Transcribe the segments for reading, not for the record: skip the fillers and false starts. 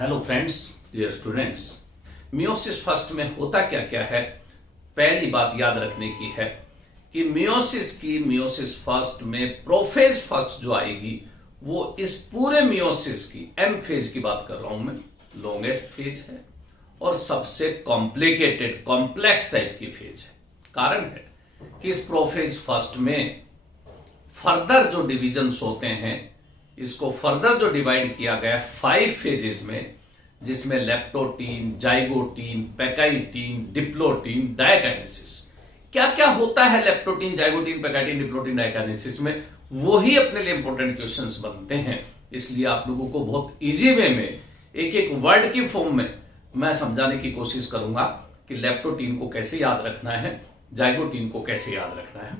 Hello friends, dear students. Meiosis first में होता क्या क्या है, पहली बात याद रखने की है कि मियोसिस फर्स्ट में प्रोफेज फर्स्ट जो आएगी वो इस पूरे मियोसिस की एम फेज की बात कर रहा हूं मैं, लॉन्गेस्ट फेज है और सबसे कॉम्प्लिकेटेड कॉम्प्लेक्स टाइप की फेज है। कारण है कि इस प्रोफेज फर्स्ट में फर्दर जो डिविजन्स होते हैं, इसको फर्दर जो डिवाइड किया गया 5 फेजेस में, जिसमें leptotene, zygotene, pachytene, diplotene, diakinesis, क्या क्या होता है leptotene, zygotene, pachytene, diplotene, diakinesis में, वही अपने लिए इंपॉर्टेंट क्वेश्चंस बनते हैं। इसलिए आप लोगों को बहुत इजी वे में एक एक वर्ड की फॉर्म में मैं समझाने की कोशिश करूंगा कि लेप्टोटीन को कैसे याद रखना है, जाइगोटीन को कैसे याद रखना है।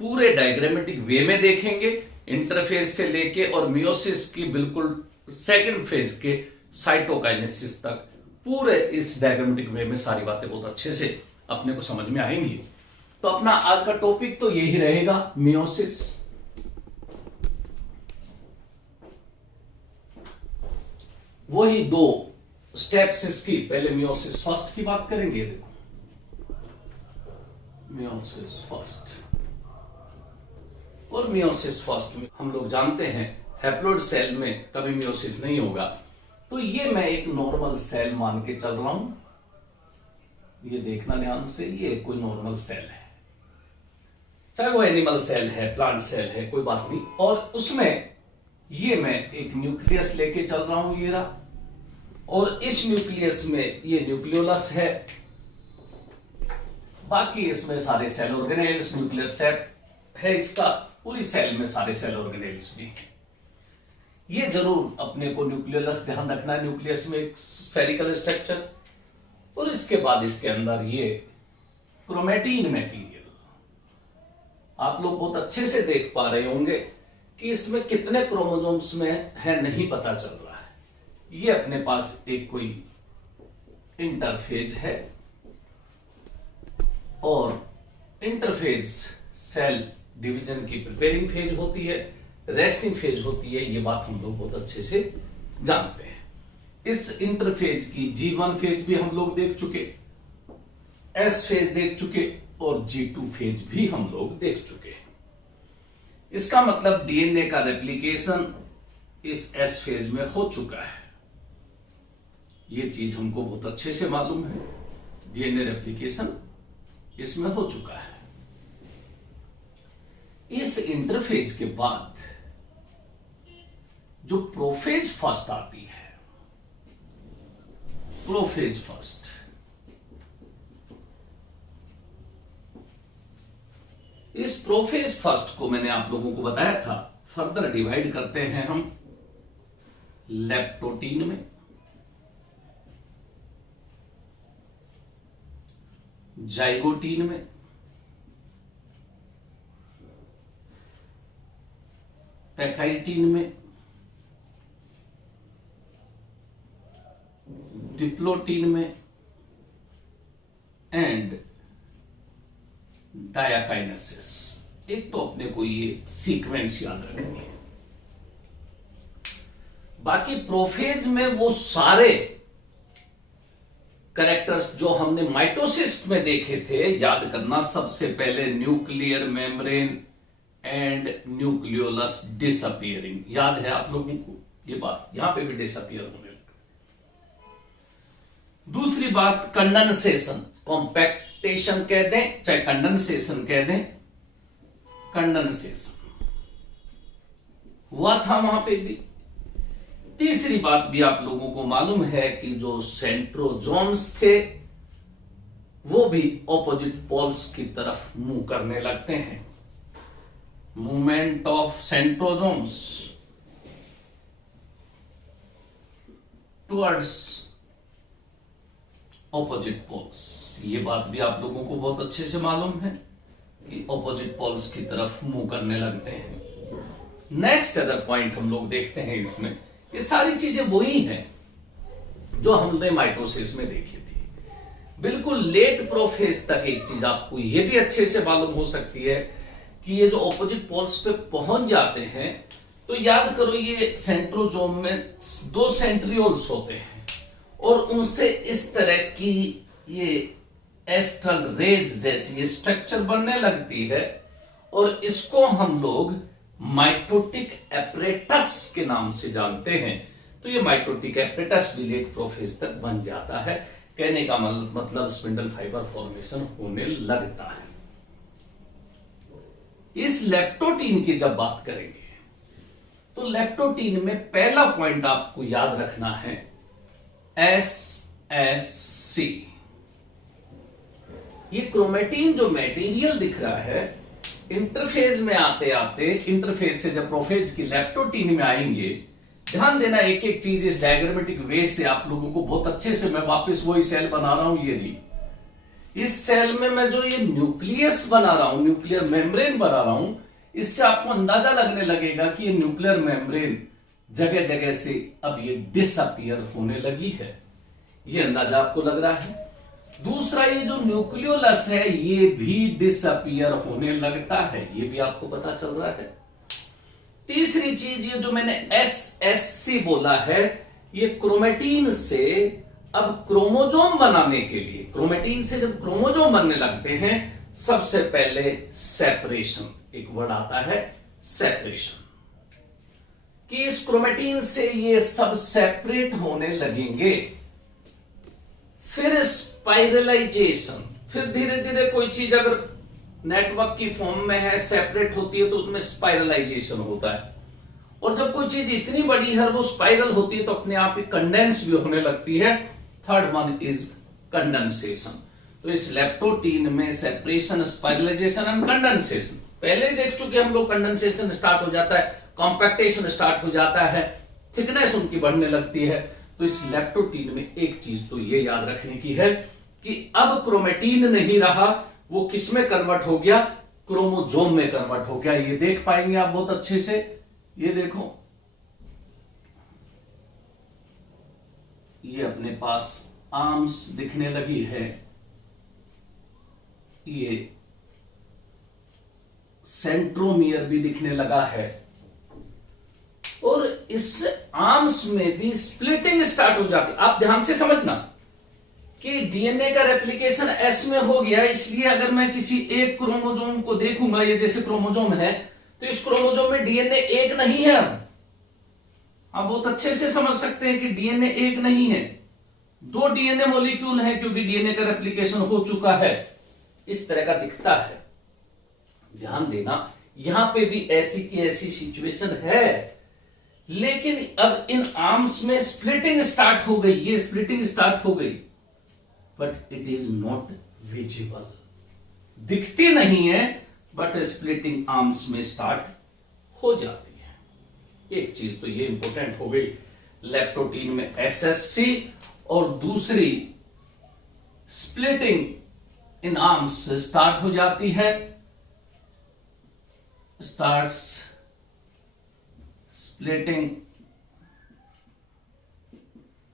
पूरे डायग्रामेटिक वे में देखेंगे, इंटरफेज से लेके और मियोसिस की बिल्कुल सेकंड फेज के साइटोकाइनेसिस तक, पूरे इस डायग्रामेटिक वे में सारी बातें बहुत अच्छे से अपने को समझ में आएंगी। तो अपना आज का टॉपिक तो यही रहेगा, मियोसिस। वही 2 स्टेप्स इसकी, पहले मियोसिस फर्स्ट की बात करेंगे। देखो, मियोसिस फर्स्ट और मियोसिस फर्स्ट में हम लोग जानते हैं हैप्लोइड सेल में कभी मियोसिस नहीं होगा। तो ये मैं एक नॉर्मल सेल मान के चल रहा हूं, ये देखना ध्यान से, ये कोई नॉर्मल सेल है, चाहे वो एनिमल सेल है, प्लांट सेल है, कोई बात नहीं। और उसमें ये मैं एक न्यूक्लियस लेके चल रहा हूं, ये रहा, और इस न्यूक्लियस में ये न्यूक्लियोलस है, बाकी इसमें सारे सेल ऑर्गेनेल्स, न्यूक्लियर सेट है इसका, पूरी सेल में सारे सेल ऑर्गेनेल्स भी। ये जरूर अपने को न्यूक्लियोलस ध्यान रखना है, न्यूक्लियस में एक स्फेरिकल स्ट्रक्चर, और इसके बाद इसके अंदर ये क्रोमेटिन मटेरियल। आप लोग बहुत अच्छे से देख पा रहे होंगे कि इसमें कितने क्रोमोसोम्स में है नहीं पता चल रहा है। ये अपने पास एक कोई इंटरफेज है, और इंटरफेज सेल डिवीजन की प्रिपेयरिंग फेज होती है, रेस्टिंग फेज होती है। ये बात हम लोग बहुत अच्छे से जानते हैं। इस इंटरफेज की G1 फेज भी हम लोग देख चुके, S फेज देख चुके, और G2 फेज भी हम लोग देख चुके। इसका मतलब डीएनए का रेप्लिकेशन इस S फेज में हो चुका है। ये चीज हमको बहुत अच्छे से मालूम है, डीएनए रेप्लिकेशन इसमें हो चुका है। इस इंटरफेज के बाद जो प्रोफेज फर्स्ट आती है, प्रोफेज फर्स्ट, इस प्रोफेज फर्स्ट को मैंने आप लोगों को बताया था, फर्दर डिवाइड करते हैं हम लेप्टोटीन में, जाइगोटीन में, पैकाइटीन में, डिप्लोटीन में, एंड डायकाइनेसिस। एक तो अपने को ये सीक्वेंस याद रखनी है। बाकी प्रोफेज में वो सारे कैरेक्टर्स जो हमने माइटोसिस में देखे थे, याद करना, सबसे पहले nuclear membrane and nucleolus disappearing. याद है आप लोगों को ये बात, यहां पे भी डिसअपियर होने लगा। दूसरी बात कंडेंसेशन, कॉम्पैक्टेशन कह दें चाहे कंडेंसेशन कह दें, कंडेंसेशन हुआ था वहां पे भी। तीसरी बात भी आप लोगों को मालूम है कि जो सेंट्रोजोम्स थे वो भी ऑपोजिट पोल्स की तरफ मूव करने लगते हैं। Movement of centrosomes towards opposite poles. ये बात भी आप लोगों को बहुत अच्छे से मालूम है कि ऑपोजिट पोल्स की तरफ मूव करने लगते हैं। नेक्स्ट अदर पॉइंट हम लोग देखते हैं इसमें, ये सारी चीजें वही हैं जो हमने माइटोसिस में देखी थी। बिल्कुल लेट प्रोफेज तक एक चीज आपको ये भी अच्छे से मालूम हो सकती है कि ये जो ऑपोजिट पोल्स पे पहुंच जाते हैं, तो याद करो ये सेंट्रोजोम में 2 सेंट्रियोल्स होते हैं। और उनसे इस तरह की ये एस्ट्रल रेज जैसी स्ट्रक्चर बनने लगती है और इसको हम लोग माइटोटिक एपरेटस के नाम से जानते हैं। तो ये माइटोटिक एपरेटस भी लेट प्रोफेज तक बन जाता है। कहने का मतलब स्पिंडल फाइबर फॉर्मेशन होने लगता है। इस लेप्टोटीन की जब बात करेंगे तो लेप्टोटीन में पहला पॉइंट आपको याद रखना है SSC। ये क्रोमेटीन जो मटेरियल दिख रहा है, इंटरफेज में आते आते इंटरफेज से जब प्रोफेज की लेप्टोटीन में आएंगे, ध्यान देना एक एक चीज इस डायग्रामेटिक वे से आप लोगों को बहुत अच्छे से मैं वापस वही सेल बना रहा हूं। ये नहीं, इस सेल में मैं जो ये न्यूक्लियस बना रहा हूं, न्यूक्लियर मेम्ब्रेन बना रहा हूं, इससे आपको अंदाजा लगने लगेगा कि ये न्यूक्लियर मेम्ब्रेन जगह जगह से अब ये डिसअपियर होने लगी है। ये अंदाजा आपको लग रहा है। दूसरा, ये जो न्यूक्लियोलस है ये भी डिसअपियर होने लगता है, ये भी आपको पता चल रहा है। तीसरी चीज, ये जो मैंने SSC बोला है, ये क्रोमेटीन से अब क्रोमोजोम बनाने के लिए, क्रोमेटीन से जब क्रोमोजोम बनने लगते हैं, सबसे पहले सेपरेशन, एक वर्ड आता है सेपरेशन, कि इस क्रोमेटीन से ये सब सेपरेट होने लगेंगे। फिर स्पाइरलाइजेशन, फिर धीरे धीरे कोई चीज अगर नेटवर्क की फॉर्म में है, सेपरेट होती है, तो उसमें स्पाइरलाइजेशन होता है। और जब कोई चीज इतनी बड़ी है वो स्पाइरल होती है तो अपने आप ही कंडेंस भी होने लगती है। Third one is condensation. तो इस लेप्टोटीन में सेपरेशन, स्पाइरलाइजेशन एंड कंडेंसेशन, पहले ही देख चुके हम लोग। कंडेंसेशन स्टार्ट हो जाता है, कॉम्पैक्टेशन स्टार्ट हो जाता है, थिकनेस उनकी बढ़ने लगती है। तो इस लेप्टोटीन में एक चीज तो ये याद रखने की है कि अब क्रोमेटीन नहीं रहा, वो किस में कन्वर्ट हो गया, क्रोमोजोम में कन्वर्ट हो गया। ये देख पाएंगे आप बहुत अच्छे से। ये देखो, ये अपने पास आर्म्स दिखने लगी है, ये सेंट्रोमियर भी दिखने लगा है, और इस आर्म्स में भी स्प्लिटिंग स्टार्ट हो जाती है। आप ध्यान से समझना कि डीएनए का रेप्लिकेशन एस में हो गया, इसलिए अगर मैं किसी एक क्रोमोजोम को देखूंगा, ये जैसे क्रोमोजोम है, तो इस क्रोमोजोम में डीएनए एक नहीं है। आप बहुत अच्छे से समझ सकते हैं कि डीएनए एक नहीं है, दो डीएनए मॉलिक्यूल है, क्योंकि डीएनए का रेप्लिकेशन हो चुका है। इस तरह का दिखता है। ध्यान देना, यहां पे भी ऐसी की ऐसी सिचुएशन है, लेकिन अब इन आर्म्स में स्प्लिटिंग स्टार्ट हो गई, ये स्प्लिटिंग स्टार्ट हो गई, but it is not visible, दिखती नहीं है, बट स्प्लिटिंग आर्म्स में स्टार्ट हो जाती है। एक चीज तो ये इंपॉर्टेंट हो गई लेप्टोटीन में SSC, और दूसरी स्प्लिटिंग इन आर्म्स स्टार्ट हो जाती है, starts splitting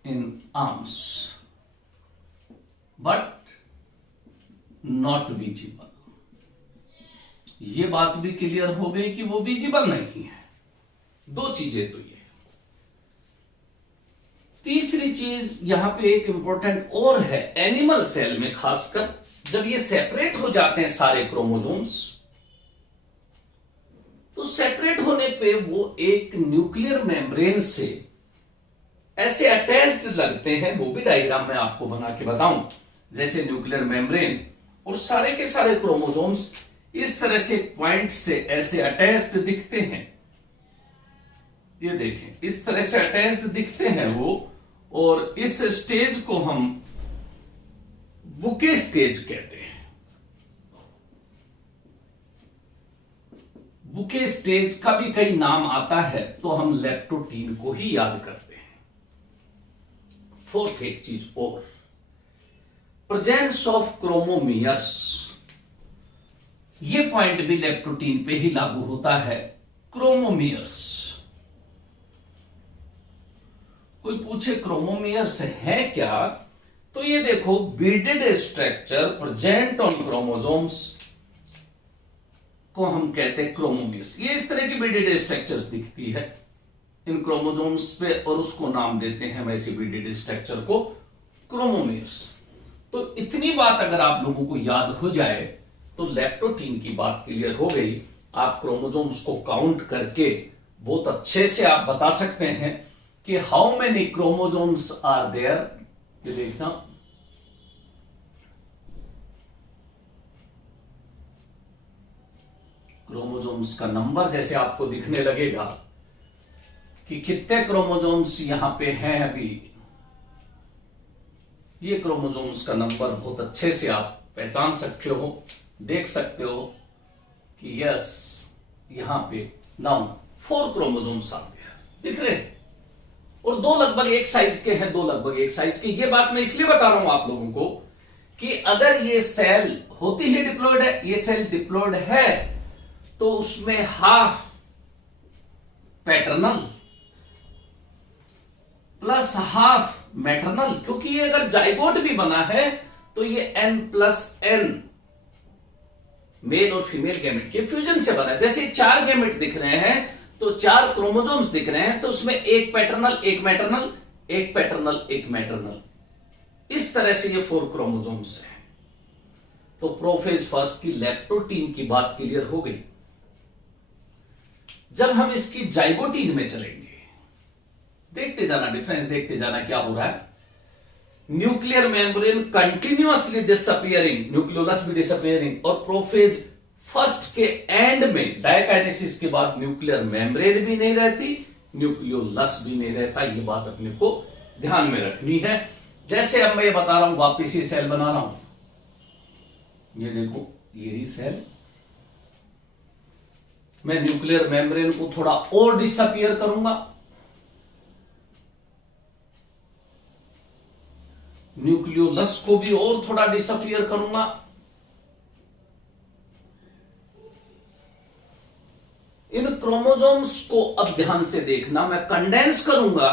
in arms but not visible. ये बात भी क्लियर हो गई कि वो विजिबल नहीं है। दो चीजें तो ये। तीसरी चीज यहां पे एक इंपॉर्टेंट और है, एनिमल सेल में खासकर जब ये सेपरेट हो जाते हैं सारे क्रोमोजोम्स, तो सेपरेट होने पे वो एक न्यूक्लियर मेम्ब्रेन से ऐसे अटैच्ड लगते हैं। वो भी डायग्राम में आपको बना के बताऊं, जैसे न्यूक्लियर मेम्ब्रेन और सारे के सारे क्रोमोजोम्स इस तरह से पॉइंट से ऐसे अटैच्ड दिखते हैं। ये देखें, इस तरह से अटैच्ड दिखते हैं वो, और इस स्टेज को हम बुके स्टेज कहते हैं। बुके स्टेज का भी कई नाम आता है, तो हम लेप्टोटीन को ही याद करते हैं। फोर्थ एक चीज और, प्रेजेंस ऑफ क्रोमोमियर्स, ये पॉइंट भी लेप्टोटीन पे ही लागू होता है। क्रोमोमियर्स, कोई पूछे क्रोमोमियर्स है क्या, तो ये देखो, beaded structure present on chromosomes को हम कहते हैं क्रोमोमियर्स। ये इस तरह की बीडेड स्ट्रक्चर्स दिखती है। इन क्रोमोसोम्स पे और उसको नाम देते हैं हम एसिपिडेटेड स्ट्रक्चर को क्रोमोमेर्स। तो इतनी बात अगर आप लोगों को याद हो जाए तो लैक्टोटीन की बात क्लियर हो गई। आप क्रोमोसोम्स को काउंट करके बहुत अच्छे से आप बता सकते हैं कि how many chromosomes are there. ये देखना, क्रोमोसोम्स का नंबर जैसे आपको दिखने लगेगा कि कितने क्रोमोसोम्स यहां पे हैं अभी। ये क्रोमोसोम्स का नंबर बहुत अच्छे से आप पहचान सकते हो, देख सकते हो कि यस यहां पे नाउ 4 क्रोमोसोम्स आते हैं, दिख रहे हैं। और 2 लगभग एक साइज के हैं, 2 लगभग एक साइज के। ये बात मैं इसलिए बता रहा हूं आप लोगों को कि अगर ये सेल होती है डिप्लॉयड है, ये सेल डिप्लॉयड है, तो उसमें half paternal plus half maternal, क्योंकि ये अगर जाइगोट भी बना है तो ये N+N मेल और फीमेल गैमेट के फ्यूजन से बना है। जैसे 4 गैमेट दिख रहे हैं तो 4 क्रोमोसोम्स दिख रहे हैं, तो उसमें एक पैटर्नल, एक मैटरनल, एक पैटर्नल, एक मैटरनल, इस तरह से ये 4 क्रोमोसोम्स हैं। तो प्रोफेज फर्स्ट की लैक्टोटीन की बात क्लियर हो गई। जब हम इसकी जाइगोटीन में चलेंगे, देखते जाना डिफरेंस, देखते जाना क्या हो रहा है। Nuclear membrane continuously disappearing, nucleolus भी डिसअपियरिंग, और प्रोफेज फर्स्ट के एंड में डायकाइनेसिस के बाद न्यूक्लियर मेम्ब्रेन भी नहीं रहती, न्यूक्लियोलस भी नहीं रहता। ये बात अपने को ध्यान में रखनी है। जैसे अब मैं ये बता रहा हूं, वापिस ये सेल बना रहा हूं, ये देखो ये ही सेल। मैं न्यूक्लियर मेम्ब्रेन को थोड़ा और डिसअपियर करूंगा, न्यूक्लियोलस को भी और थोड़ा डिसअपियर करूंगा, इन क्रोमोसोम्स को अब ध्यान से देखना, मैं कंडेंस करूंगा,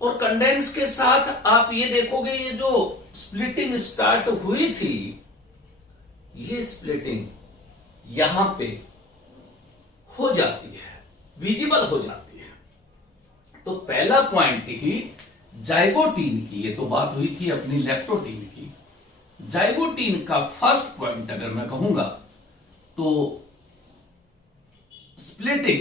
और कंडेंस के साथ आप ये देखोगे ये जो स्प्लिटिंग स्टार्ट हुई थी, ये स्प्लिटिंग यहां पे हो जाती है, विजिबल हो जाती है। तो पहला पॉइंट ही जाइगोटीन की, ये तो बात हुई थी अपनी लैक्टोटीन की। जाइगोटीन का फर्स्ट पॉइंट अगर मैं कहूंगा तो स्प्लिटिंग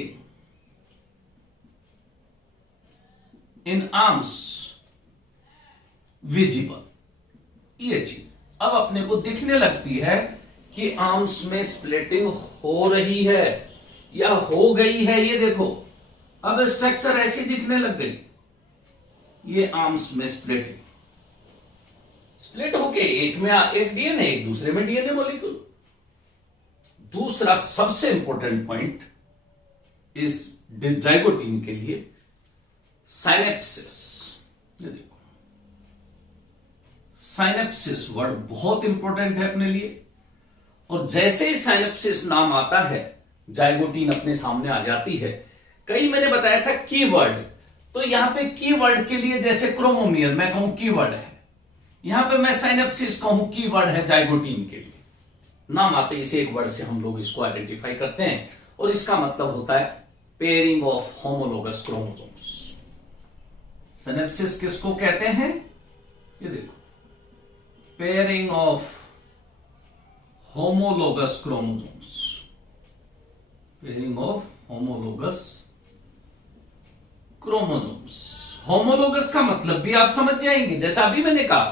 इन आर्म्स विजिबल, ये चीज अब अपने को दिखने लगती है कि आर्म्स में स्प्लिटिंग हो रही है या हो गई है। ये देखो अब स्ट्रक्चर ऐसी दिखने लग गई, ये आर्म्स में स्प्लिट होके एक में एक डीएनए, एक दूसरे में डीएनए मॉलिक्यूल। दूसरा सबसे इंपॉर्टेंट पॉइंट इस जाइगोटीन के लिए साइनेप्सिस। देखो साइनेप्सिस वर्ड बहुत इंपॉर्टेंट है अपने लिए, और जैसे ही साइनेप्सिस नाम आता है जाइगोटीन अपने सामने आ जाती है। कई मैंने बताया था कीवर्ड, तो यहां पे कीवर्ड के लिए जैसे क्रोमोमियर मैं कहूं कीवर्ड है, यहां पे मैं साइनेप्सिस कहूं कीवर्ड है जाइगोटीन के लिए। नाम आते इस एक वर्ड से हम लोग इसको आइडेंटिफाई करते हैं, और इसका मतलब होता है pairing of homologous chromosomes. Synapses किसको कहते हैं? ये देखो, pairing of homologous chromosomes, pairing of homologous chromosomes. Homologous का मतलब भी आप समझ जाएंगे, जैसा अभी मैंने कहा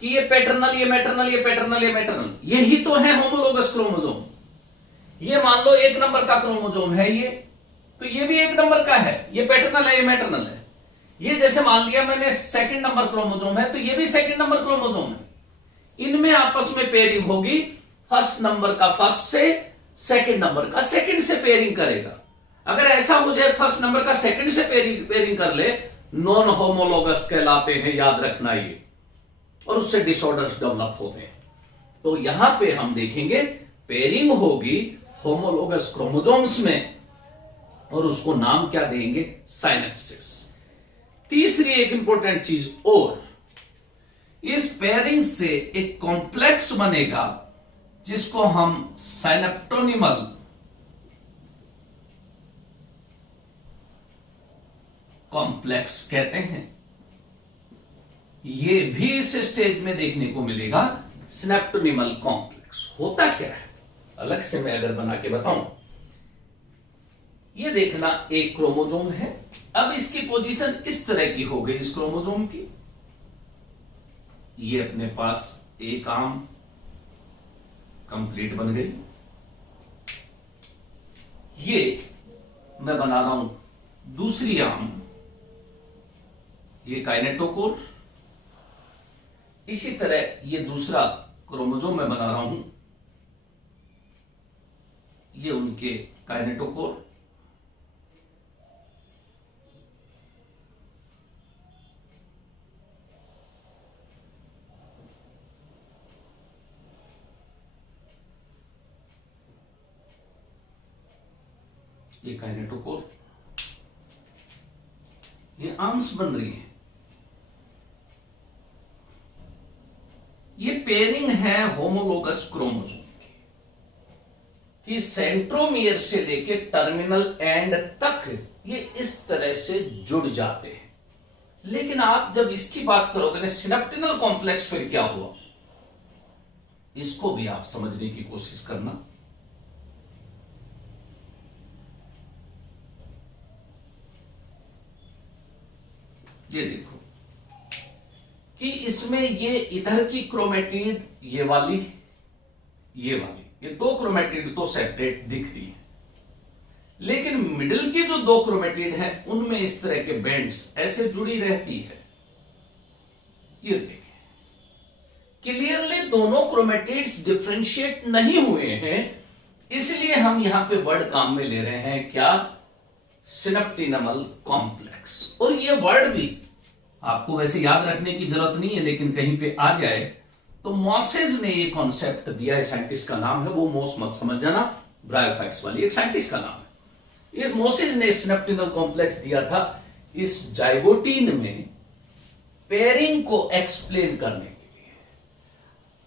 कि ये पैटर्नल, ये मैटरनल, ये पैटर्नल, ये मैटरनल, यही तो है होमोलोगस क्रोमोसोम। ये मान लो 1 नंबर का क्रोमोसोम है ये, तो ये भी 1 नंबर का है, ये पैटर्नल है, ये मैटरनल है। ये जैसे मान लिया मैंने 2nd नंबर क्रोमोसोम है, तो ये भी 2nd नंबर क्रोमोसोम है। इनमें आपस में पेयरिंग होगी, 1st नंबर का 1st से, 2nd नंबर का 2nd से पेयरिंग करेगा। अगर ऐसा हो जाए 1st नंबर का 2nd से पेयरिंग कर ले, नॉन होमोलोगस कहलाते हैं, याद रखना ये, और उससे डिसऑर्डर्स डेवलप होते हैं। तो यहां पे हम देखेंगे पेयरिंग होगी होमोलोगस क्रोमोसोम्स में, और उसको नाम क्या देंगे? साइनेप्सिस। तीसरी एक इंपॉर्टेंट चीज और, इस पेयरिंग से एक कॉम्प्लेक्स बनेगा जिसको हम साइनेप्टोनिमल कॉम्प्लेक्स कहते हैं। ये भी इस स्टेज में देखने को मिलेगा, सिनेप्टोनिमल कॉम्प्लेक्स। होता क्या है अलग से मैं अगर बना के बताऊं, ये देखना एक क्रोमोजोम है। अब इसकी पोजीशन इस तरह की हो गई इस क्रोमोजोम की, ये अपने पास एक आर्म कंप्लीट बन गई। ये मैं बना रहा हूं दूसरी आर्म, ये काइनेटोकोर। इसी तरह ये दूसरा क्रोमोजोम मैं बना रहा हूं, ये उनके काइनेटोकोर। ये काइनेटोकोर, ये आर्म्स बन रही है। ये पेयरिंग है होमोलोगस क्रोमोसोम की, कि सेंट्रोमियर से लेके टर्मिनल एंड तक ये इस तरह से जुड़ जाते हैं। लेकिन आप जब इसकी बात करोगे ना सिनेप्टिनल कॉम्प्लेक्स, फिर क्या हुआ, इसको भी आप समझने की कोशिश करना। ये देखो कि इसमें ये इधर की क्रोमेटिड ये वाली, ये दो क्रोमेटिड तो सेपरेट दिख रही है, लेकिन मिडिल की जो दो क्रोमेटिड हैं उनमें इस तरह के बैंड्स ऐसे जुड़ी रहती है। ये देखिए क्लियरली दोनों क्रोमेटिड्स डिफरेंशिएट नहीं हुए हैं, इसलिए हम यहां पे वर्ड काम में ले रहे हैं क्या, सिनेप्टिनमल कॉम्प्लेक्स। और ये वर्ड भी आपको वैसे याद रखने की जरूरत नहीं है, लेकिन कहीं पे आ जाए तो मॉसेज ने ये कॉन्सेप्ट दिया है, साइंटिस्ट का नाम है, वो मोस मत समझ जाना, ब्रायोफैक्स वाली एक साइंटिस्ट का नाम है। इस मोसेज ने सिनेप्टिनल कॉम्प्लेक्स दिया था इस जाइगोटीन में पेयरिंग को एक्सप्लेन करने के लिए।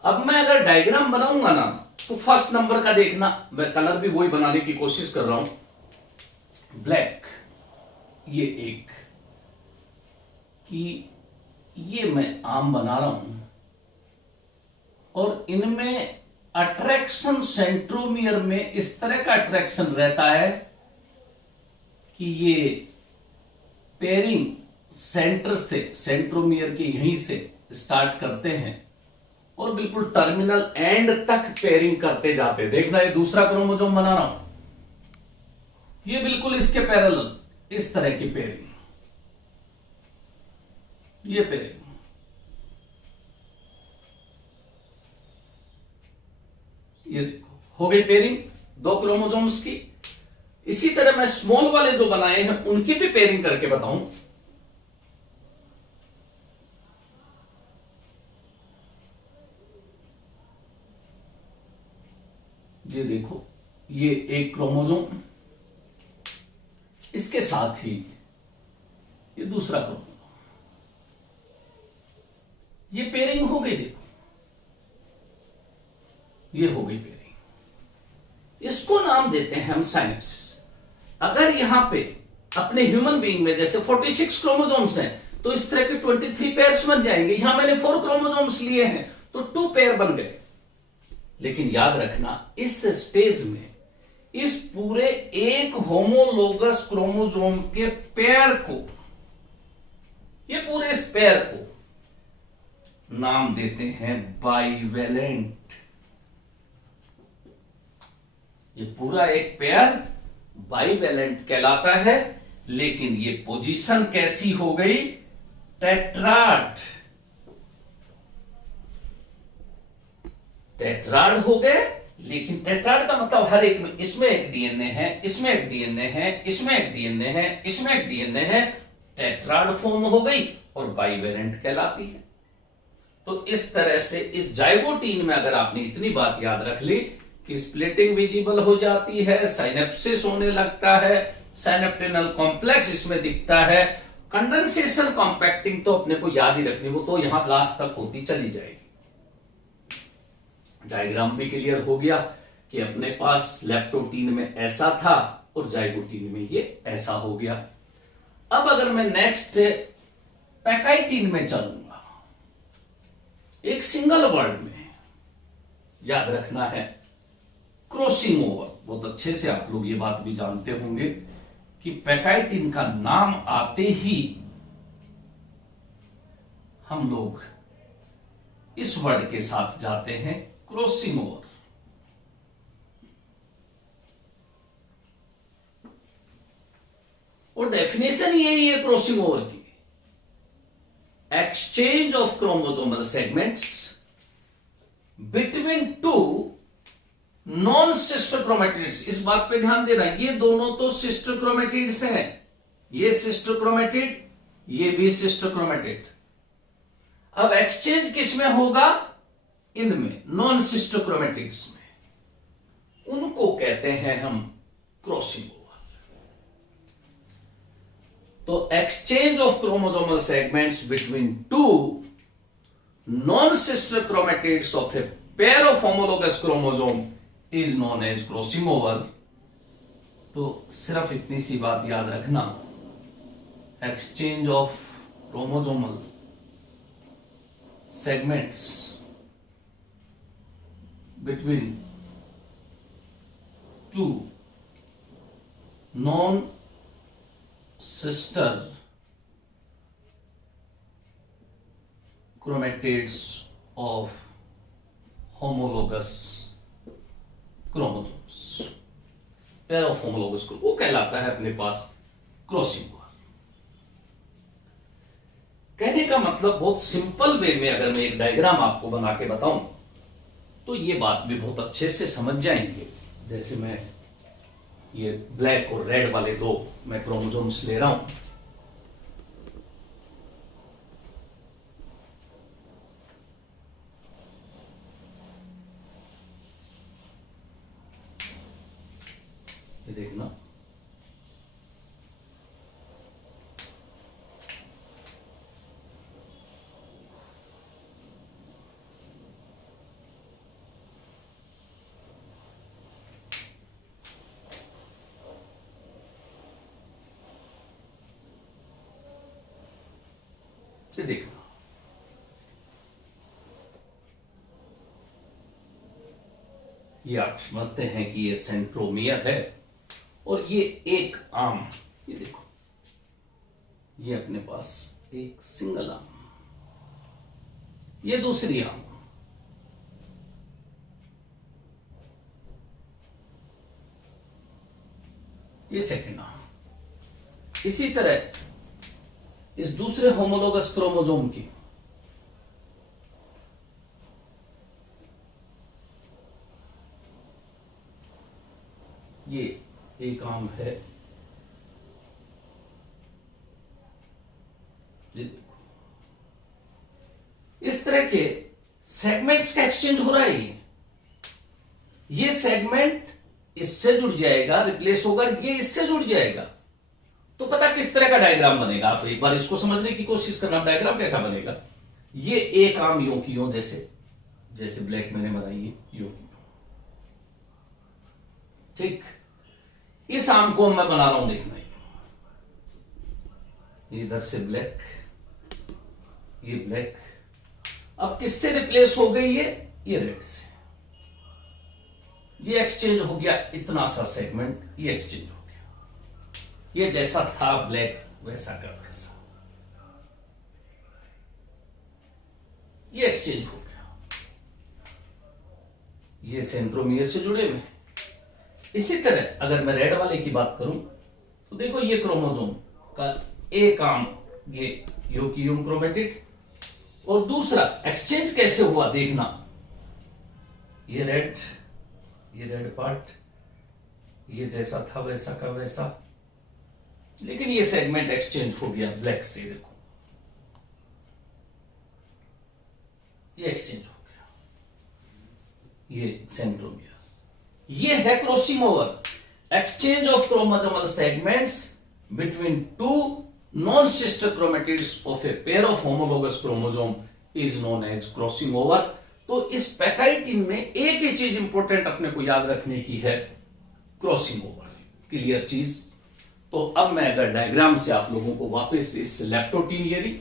अब मैं अगर डायग्राम बनाऊंगा ना तो फर्स्ट नंबर का देखना, मैं कलर भी वही बनाने की कोशिश कर रहा हूं, ब्लैक। ये एक कि ये मैं आम बना रहा हूं और इनमें अट्रैक्शन सेंट्रोमियर में इस तरह का अट्रैक्शन रहता है कि ये पेयरिंग सेंटर से, सेंट्रोमियर के यहीं से स्टार्ट करते हैं और बिल्कुल टर्मिनल एंड तक पेयरिंग करते जाते हैं। देखना ये दूसरा क्रोमोसोम बना रहा हूं, ये बिल्कुल इसके पैरेलल इस तरह की पेयरिंग, ये पेयरिंग। ये देखो हो गई पेयरिंग दो क्रोमोसोम्स की। इसी तरह मैं स्मॉल वाले जो बनाए हैं उनकी भी पेयरिंग करके बताऊं। ये देखो ये एक क्रोमोसोम, इसके साथ ही ये दूसरा क्रोमोसोम, ये पेयरिंग हो गई। देखो ये हो गई पेयरिंग, इसको नाम देते हैं हम साइनेप्सिस। अगर यहां पे अपने ह्यूमन बीइंग में जैसे 46 क्रोमोसोम्स हैं तो इस तरह के 23 पेयर्स बन जाएंगे। यहां मैंने 4 क्रोमोसोम्स लिए हैं तो 2 पेयर बन गए। लेकिन याद रखना इस स्टेज में इस पूरे एक होमोलोगस क्रोमोसोम के पेयर को, ये पूरे इस पेयर को नाम देते हैं बाइवेलेंट। ये पूरा एक पेयर बाइवेलेंट कहलाता है। लेकिन ये पोजीशन कैसी हो गई, टेट्राड, टेट्राड हो गए। लेकिन टेट्राड का मतलब हर एक में, इसमें एक डीएनए है, इसमें एक डीएनए है, इसमें एक डीएनए है, इसमें एक डीएनए है, टेट्राड फॉर्म हो गई और बाइवेलेंट कहलाती है। तो इस तरह से इस जाइगोटीन में अगर आपने इतनी बात याद रख ली कि स्प्लिटिंग विजिबल हो जाती है, साइनेप्सिस होने लगता है, साइनेप्टिनल कॉम्प्लेक्स इसमें दिखता है, कंडेंसेशन कॉम्पैक्टिंग तो अपने को याद ही रखनी, वो तो यहां लास्ट तक होती चली जाएगी। डायग्राम भी क्लियर हो गया कि अपने पास लेप्टोटीन में ऐसा था और जाइगोटीन में ये ऐसा हो गया। अब अगर मैं नेक्स्ट पैकाइटिन में चलूंगा, एक सिंगल वर्ड में याद रखना है क्रॉसिंग ओवर। बहुत अच्छे से आप लोग ये बात भी जानते होंगे कि पैकाइटिन का नाम आते ही हम लोग इस वर्ड के साथ जाते हैं क्रॉसिंग ओवर। और डेफिनेशन यही है क्रॉसिंग ओवर की, exchange of chromosomal segments between two non sister chromatids. इस बात पे ध्यान देना, ये दोनों तो सिस्टर क्रोमेटिड्स हैं, ये सिस्टर क्रोमेटिड, ये भी सिस्टर क्रोमेटिड। अब एक्सचेंज किस में होगा? इनमें, नॉन सिस्टर क्रोमेटिड्स में। उनको कहते हैं हम क्रॉसिंग ओवर। तो exchange of chromosomal segments between two non sister chromatids of a pair of homologous chromosome is known as crossing over. तो सिर्फ इतनी सी बात याद रखना, exchange of chromosomal segments between two non sister chromatids of homologous chromosomes, pair of homologous chromosomes, वो कहलाता है अपने पास क्रॉसिंग ओवर। कहने का मतलब बहुत सिंपल वे में अगर मैं एक डायग्राम आपको बना के बताऊं तो ये बात भी बहुत अच्छे से समझ जाएंगे। जैसे मैं ये ब्लैक और रेड वाले दो मैं क्रोमोसोम्स ले रहा हूं, ये देखना, ये देखना, ये आप समझते हैं कि ये सेंट्रोमियर है और ये एक आर्म, ये देखो, ये अपने पास एक सिंगल आर्म, ये दूसरी आर्म, ये सेकेंड आर्म। इसी तरह इस दूसरे होमोलोगस क्रोमोसोम की ये एक आर्म है, इस तरह के सेगमेंट्स का एक्सचेंज हो रहा है। ये सेगमेंट इससे जुड़ जाएगा, रिप्लेस होगा, ये इससे जुड़ जाएगा। तो पता किस तरह का डायग्राम बनेगा? आप एक बार इसको समझने की कोशिश करना, डायग्राम कैसा बनेगा। ये एक आर्म यो की यो, जैसे ब्लैक मैंने बनाई है यो की, ठीक। इस आर्म को मैं बना रहा हूं, देखना, ये इधर से ब्लैक, ये ब्लैक, अब किससे रिप्लेस हो गई ये रेड से। ये एक्सचेंज हो गया, इतना सा सेगमेंट ये एक्सचेंज हो गया। ये जैसा था ब्लैक वैसा का वैसा, ये एक्सचेंज हो गया। ये सेंट्रोमियर से जुड़े हुए। इसी तरह अगर मैं रेड वाले की बात करूं तो देखो, ये क्रोमोसोम का एक आर्म ये यूकियम क्रोमेटिड और दूसरा एक्सचेंज कैसे हुआ देखना, ये रेड पार्ट, ये जैसा था वैसा का वैसा, लेकिन ये सेगमेंट एक्सचेंज हो गया ब्लैक से। देखो, ये एक्सचेंज हो गया, ये सेंट्रोमियर। ये है crossing over, exchange of chromosomal segments between two non sister chromatids of a pair of homologous chromosome is known as crossing over. तो इस पैकाइटिन में एक ही चीज इंपॉर्टेंट अपने को याद रखने की है, क्रॉसिंग ओवर। क्लियर चीज? तो अब मैं अगर डायग्राम से आप लोगों को वापस इस लेप्टोटीनियरी,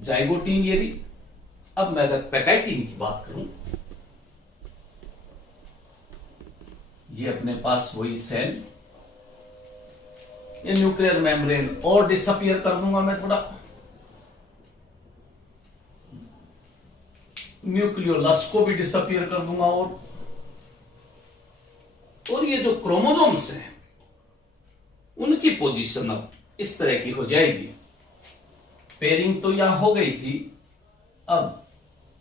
जाइगोटीनियरी, अब मैं अगर पैकाइटीन की बात करूं, ये अपने पास वही सेल, ये न्यूक्लियर मेम्ब्रेन और डिसअपियर कर दूंगा मैं थोड़ा, न्यूक्लियोलस को भी डिसअपियर कर दूंगा, और ये जो क्रोमोसोम्स हैं उनकी पोजीशन अब इस तरह की हो जाएगी। पेयरिंग तो यहां हो गई थी, अब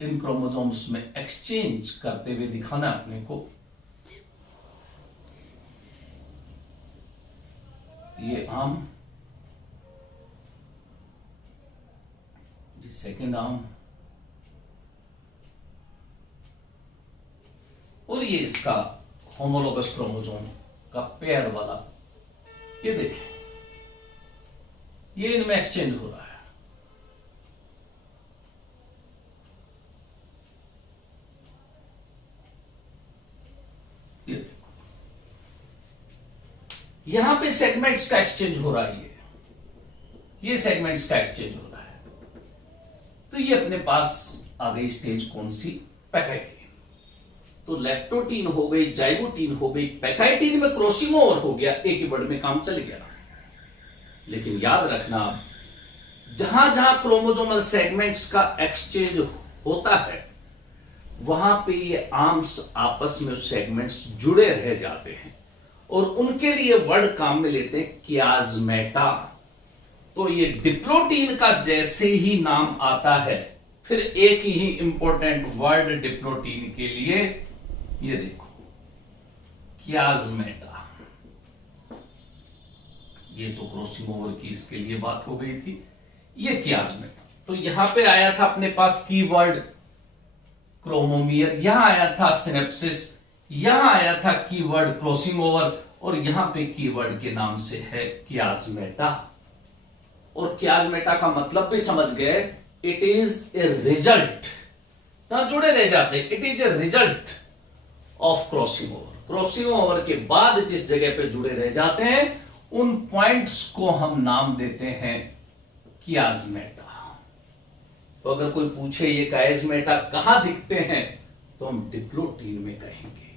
इन क्रोमोसोम्स में एक्सचेंज करते हुए दिखाना अपने को। ये आर्म, ये सेकेंड आर्म, और ये इसका होमोलोगस क्रोमोसोम का पेयर वाला, ये देखें, ये इनमें एक्सचेंज हो रहा है। ये देखो, यहां पे सेगमेंट्स का एक्सचेंज हो रहा है, ये सेगमेंट्स का एक्सचेंज हो रहा है। तो ये अपने पास आ गई स्टेज कौन सी? पैकाइटीन। तो लैक्टोटीन हो गई, जाइगोटीन हो गई, पैकाइटीन में क्रॉसिंग ओवर हो गया, एक ही वर्ड में काम चल गया। लेकिन याद रखना, जहां जहां क्रोमोसोमल सेगमेंट्स का एक्सचेंज होता है वहां पे ये आर्म्स आपस में सेगमेंट्स जुड़े रह जाते हैं, और उनके लिए वर्ड काम में लेते हैं कियाज्मेटा। तो ये डिप्लोटीन का जैसे ही नाम आता है, फिर एक ही इंपॉर्टेंट वर्ड डिप्लोटीन के लिए, ये देखो कियाज्मेटा। ये तो क्रॉसिंग ओवर की इसके लिए बात हो गई थी, ये कियाज्मेटा। तो यहां पे आया था अपने पास कीवर्ड क्रोमोमियर, यहां आया था सिनेप्सिस, यहां आया था कीवर्ड क्रॉसिंग ओवर, और यहां पे कीवर्ड के नाम से है कियाज्मेटा। और कियाज्मेटा का मतलब भी समझ गए, इट इज ए रिजल्ट, तो जुड़े रह जाते, it is a result of crossing over. Crossing over के बाद जिस जगह पे जुड़े रह जाते हैं उन पॉइंट्स को हम नाम देते हैं कियाज्मेटा। तो अगर कोई पूछे ये कियाज्मेटा कहां दिखते हैं, तो हम डिप्लोटीन में कहेंगे।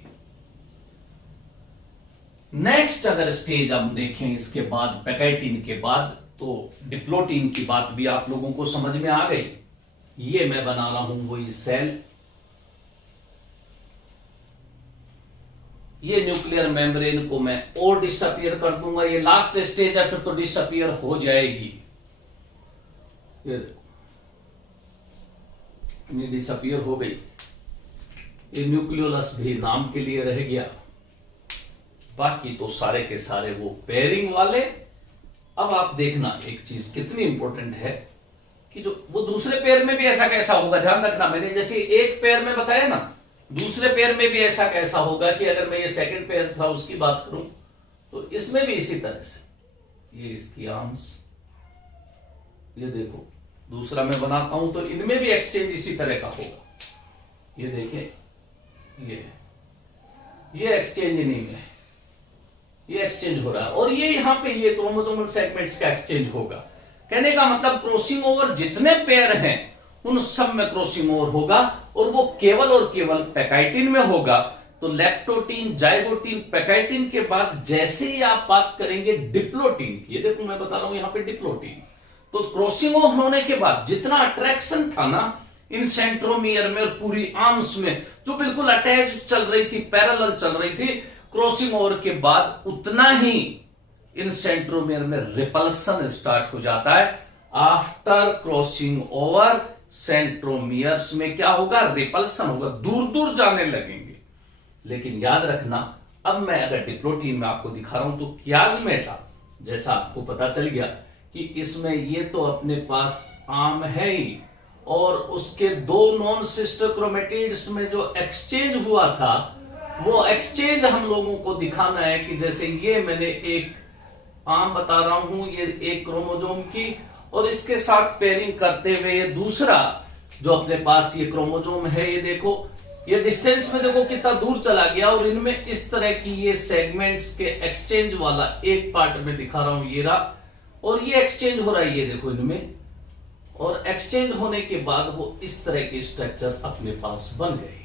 नेक्स्ट अगर स्टेज हम देखें इसके बाद, पैकाइटीन के बाद, तो डिप्लोटीन की बात भी आप लोगों को समझ में आ गई। ये मैं बना रहा हूं वही सेल, ये न्यूक्लियर मेम्ब्रेन को मैं और डिसअपियर कर दूंगा, ये लास्ट स्टेज है, फिर तो डिसअपियर हो जाएगी। ये देखो, ये डिसअपियर हो गई। ये न्यूक्लियोलस भी नाम के लिए रह गया, बाकी तो सारे के सारे वो पेयरिंग वाले। अब आप देखना एक चीज कितनी इंपॉर्टेंट है कि जो वो दूसरे पेयर में भी ऐसा कैसा होगा, ध्यान रखना। मैंने जैसे एक पेयर में बताया ना, दूसरे पेयर में भी ऐसा कैसा होगा कि अगर मैं ये सेकंड पेयर था उसकी बात करूं, तो इसमें भी इसी तरह से ये इसकी आर्म्स, ये देखो दूसरा मैं बनाता हूं तो इनमें भी एक्सचेंज इसी तरह का होगा। ये देखें, ये एक्सचेंज नहीं है, ये एक्सचेंज हो रहा है, और ये यहां पे ये क्रोमोसोमल सेगमेंट्स का एक्सचेंज होगा। कहने का मतलब क्रॉसिंग ओवर जितने पेयर हैं उन सब में क्रॉसिंग ओवर होगा, और वो केवल और केवल पैकाइटीन में होगा। तो लैक्टोटीन, जाइगोटीन, पैकाइटीन के बाद जैसे ही आप बात करेंगे डिप्लोटीन की, ये देखो मैं बता रहा हूं यहां पे डिप्लोटीन, तो क्रॉसिंग ओवर होने के बाद जितना अट्रैक्शन था ना इन सेंट्रोमियर में और पूरी आर्म्स में, जो बिल्कुल अटैच चल रही थी, पैरेलल चल रही थी, क्रॉसिंग ओवर के बाद उतना ही इन सेंट्रोमियर में रिपल्सन स्टार्ट हो जाता है। आफ्टर क्रॉसिंग ओवर सेंट्रोमियर्स में क्या होगा? रिपल्सन होगा, दूर दूर जाने लगेंगे। लेकिन याद रखना, अब मैं अगर डिप्लोटीन में आपको दिखा रहा हूं तो कियाज्मेटा, जैसा आपको पता चल गया कि इसमें ये तो अपने पास आर्म है ही, और उसके दो नॉन सिस्टर क्रोमेटिड्स में जो एक्सचेंज हुआ था वो एक्सचेंज हम लोगों को दिखाना है कि जैसे ये मैंने एक आर्म बता रहा हूं, ये एक क्रोमोसोम की, और इसके साथ पेयरिंग करते हुए ये दूसरा जो अपने पास ये क्रोमोसोम है, ये देखो ये डिस्टेंस में देखो कितना दूर चला गया, और इनमें इस तरह की ये सेगमेंट्स के एक्सचेंज वाला एक पार्ट में दिखा रहा हूं, ये रहा, और ये एक्सचेंज हो रहा है, ये देखो इनमें, और एक्सचेंज होने के बाद वो इस तरह के स्ट्रक्चर अपने पास बन गए।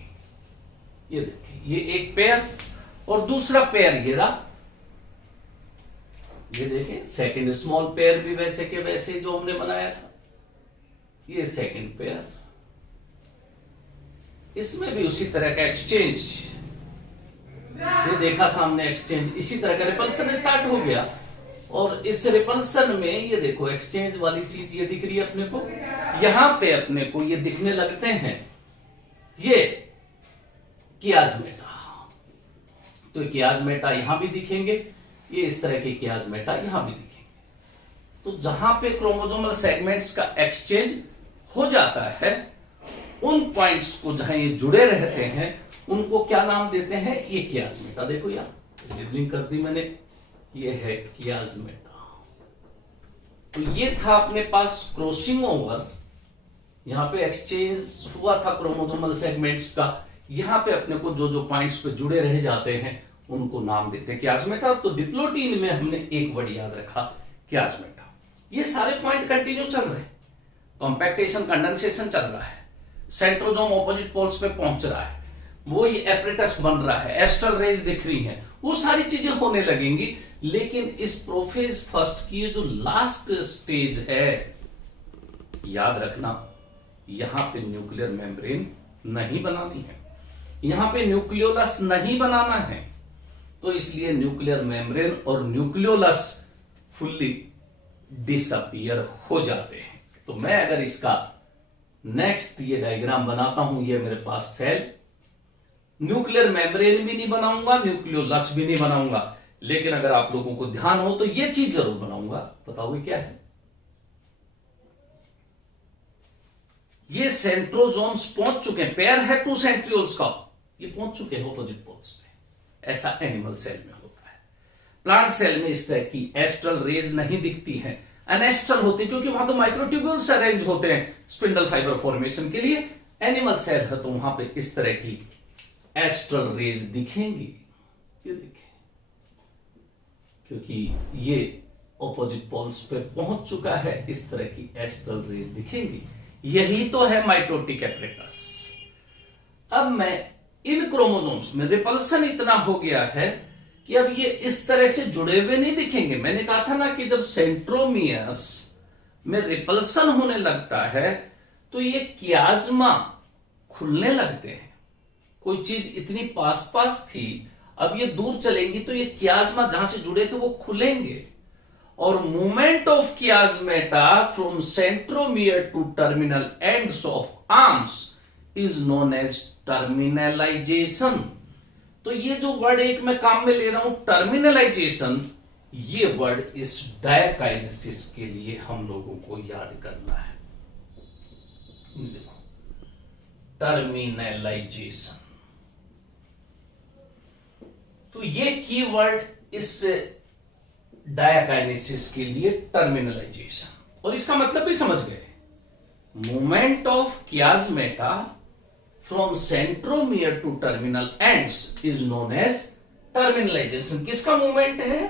ये देखिए, ये एक पेयर और दूसरा पेयर ये रहा, ये देखें सेकंड स्मॉल पेयर भी वैसे के वैसे जो हमने बनाया था, ये सेकंड पेयर, इसमें भी उसी तरह का एक्सचेंज, ये देखा था हमने एक्सचेंज, इसी तरह का रिपल्सन स्टार्ट हो गया, और इस रिपल्सन में ये देखो एक्सचेंज वाली चीज ये दिख रही है अपने को, यहां पे अपने को ये दिखने लगते हैं ये कियाज्मेटा, तो कियाज्मेटा यहां भी दिखेंगे, ये इस तरह के कियाज्मेटा यहां भी दिखेंगे। तो जहां पे क्रोमोसोमल सेगमेंट्स का एक्सचेंज हो जाता है, उन पॉइंट्स को जहां ये जुड़े रहते हैं उनको क्या नाम देते हैं, ये कियाज्मेटा। देखो यहां लेबलिंग कर दी मैंने, ये है कियाज्मेटा। तो ये था अपने पास क्रॉसिंग ओवर, यहां पे एक्सचेंज हुआ था क्रोमोसोमल सेगमेंट्स का, यहां पे अपने को जो जो पॉइंट्स पे जुड़े रह जाते हैं उनको नाम देते हैं कियाज्मेटा। तो डिप्लोटीन में हमने एक वर्ड याद रखा, कियाज्मेटा। ये सारे पॉइंट कंटिन्यू चल रहे हैं, कॉम्पैक्टेशन कंडेंसेशन चल रहा है, सेंट्रोजोम ऑपोजिट पोल्स पे पहुंच रहा है, वो ये एपरेटस बन रहा है, एस्ट्रल रेज दिख रही हैं, वो सारी चीजें होने लगेंगी। लेकिन इस प्रोफेज फर्स्ट की जो लास्ट स्टेज है, याद रखना, यहां पे न्यूक्लियर मेम्ब्रेन नहीं बनानी है, यहां पे न्यूक्लियोलस नहीं बनाना है, तो इसलिए न्यूक्लियर मेम्ब्रेन और न्यूक्लियोलस फुल्ली डिसअपियर हो जाते हैं। तो मैं अगर इसका नेक्स्ट ये डायग्राम बनाता हूं, ये मेरे पास सेल, न्यूक्लियर मेम्ब्रेन भी नहीं बनाऊंगा, न्यूक्लियोलस भी नहीं बनाऊंगा, लेकिन अगर आप लोगों को ध्यान हो तो ये चीज जरूर बनाऊंगा। बताओगे क्या है? ये सेंट्रोजोम्स पहुंच चुके हैं, पेयर है टू सेंट्रियोल्स का, ये पहुंच चुके हैं ऑपोजिट पोल्स पे। ऐसा एनिमल सेल में होता है। प्लांट सेल में इस तरह की एस्ट्रल रेज नहीं दिखती हैं, अनएस्ट्रल होती, क्योंकि वहां तो माइक्रोट्यूब्यूल्स अरेंज होते हैं स्पिंडल फाइबर फॉर्मेशन के लिए। एनिमल सेल है तो वहां पे इस तरह की एस्ट्रल रेज दिखेंगी, ये देखिए, क्योंकि ये ऑपोजिट पोल्स पे पहुंच चुका है, इस तरह की एस्ट्रल रेज दिखेंगी। यही तो है माइटोटिक एपरेटस। अब मैं इन क्रोमोसोम्स में रिपल्सन इतना हो गया है कि अब ये इस तरह से जुड़े हुए नहीं दिखेंगे। मैंने कहा था ना कि जब सेंट्रोमियर्स में रिपल्सन होने लगता है तो ये कियाज्मा खुलने लगते हैं। कोई चीज इतनी पास पास थी, अब ये दूर चलेंगी तो ये कियाज्मा जहां से जुड़े थे वो खुलेंगे, और movement of chiasmata from centromere to terminal ends of arms is known as terminalisation. तो ये जो वर्ड एक मैं काम में ले रहा हूं टर्मिनलाइजेशन, ये वर्ड इस डायकाइनेसिस के लिए हम लोगों को याद करना है। देखो, टर्मिनलाइजेशन, तो ये कीवर्ड इस डायकाइनेसिस के लिए टर्मिनलाइजेशन, और इसका मतलब भी समझ गए, movement of chiasmata from centromere to terminal ends is known as terminalisation. किसका मूवमेंट है?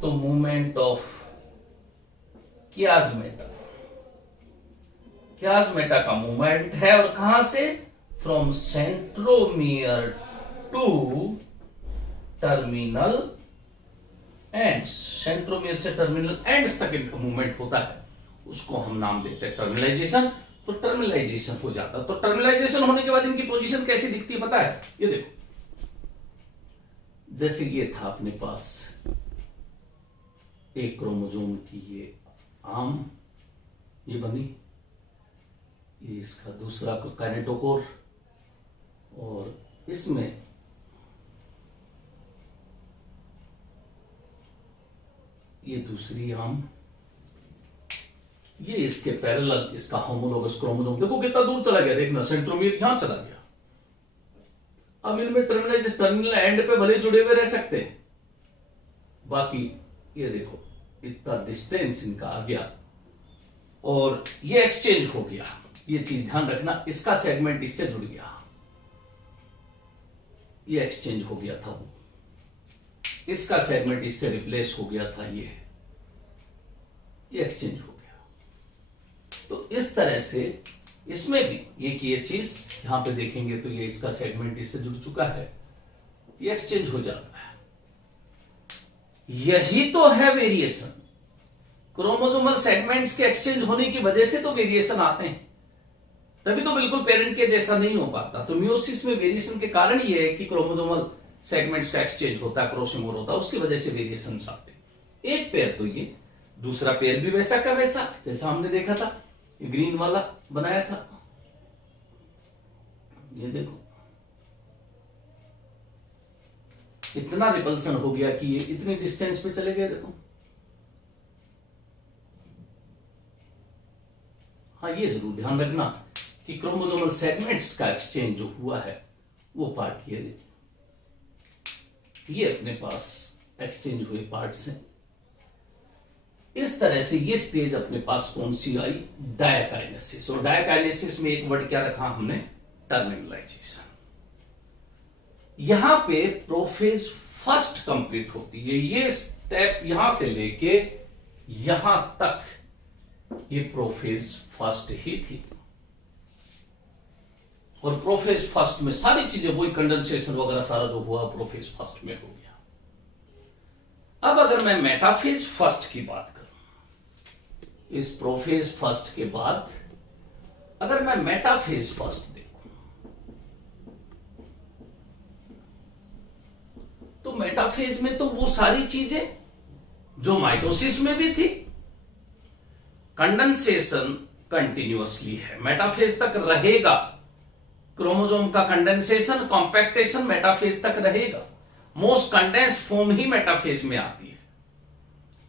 तो मूवमेंट ऑफ कियाज्मेटा, कियाज्मेटा का मूवमेंट है, और कहां से? From centromere to terminal ends, centromere से टर्मिनल एंड्स तक इनका मूवमेंट होता है, उसको हम नाम देते हैं टर्मिनलाइजेशन। तो टर्मिनलाइजेशन हो जाता है। तो टर्मिनलाइजेशन होने के बाद इनकी पोजीशन कैसी दिखती है पता है? ये देखो, जैसे ये था अपने पास एक क्रोमोसोम की ये आर्म, ये बनी, ये इसका दूसरा काइनेटोकोर, और इसमें ये दूसरी आर्म, ये इसके पैरेलल इसका होमोलोगस क्रोमोसोम। देखो कितना दूर चला गया, देखना सेंट्रोमियर यहां चला गया। अब इनमें टर्मिनल एंड पे भले जुड़े हुए रह सकते हैं, बाकी ये देखो इतना डिस्टेंस इनका आ गया और ये एक्सचेंज हो गया। ये चीज ध्यान रखना, इसका सेगमेंट इससे जुड़ गया, ये एक्सचेंज हो गया था, वो इसका सेगमेंट इससे रिप्लेस हो गया था, ये एक्सचेंज हो गया। तो इस तरह से इसमें भी ये चीज यहां पे देखेंगे तो ये इसका सेगमेंट इससे जुड़ चुका है, ये एक्सचेंज हो जाता है। यही तो है वेरिएशन। क्रोमोसोमल सेगमेंट्स के एक्सचेंज होने की वजह से तो वेरिएशन आते हैं, तभी तो बिल्कुल पेरेंट के जैसा नहीं हो पाता। तो मियोसिस में वेरिएशन के कारण ये है कि क्रोमोसोमल सेगमेंट्स का एक्सचेंज होता है, क्रॉसिंग ओवर होता है, उसकी वजह से वेरिएशन आते हैं। एक पेयर तो ये, दूसरा पेयर भी वैसा का वैसा जैसा हमने देखा था, ग्रीन वाला बनाया था, ये देखो इतना रिपल्सन हो गया कि ये इतने डिस्टेंस पे चले गए। देखो हाँ, ये जरूर ध्यान रखना कि क्रोमोसोमल सेगमेंट्स का एक्सचेंज जो हुआ है वो पार्ट ये अपने पास एक्सचेंज हुए पार्ट्स हैं। इस तरह से ये स्टेज अपने पास कौन सी आई, डायकाइनेसिस। और डायकाइनेसिस में एक वर्ड क्या रखा हमने, टर्मिनलाइजेशन। यहां पे प्रोफेज फर्स्ट कंप्लीट होती है, ये स्टेप यहां से लेके यहां तक ये प्रोफेज फर्स्ट ही थी। और प्रोफेज फर्स्ट में सारी चीजें वही कंडेंसेशन वगैरह सारा जो हुआ प्रोफेज फर्स्ट में हो गया। अब अगर मैं मेटाफेज फर्स्ट की बात करूं, इस प्रोफेज फर्स्ट के बाद अगर मैं मेटाफेज फर्स्ट देखूं तो मेटाफेज में तो वो सारी चीजें जो माइटोसिस में भी थी, कंडेंसेशन कंटिन्यूअसली है, मेटाफेज तक रहेगा। क्रोमोसोम का कंडेंसेशन कॉम्पैक्टेशन मेटाफेज तक रहेगा, मोस्ट कंडेंस फॉर्म ही मेटाफेज में आती है।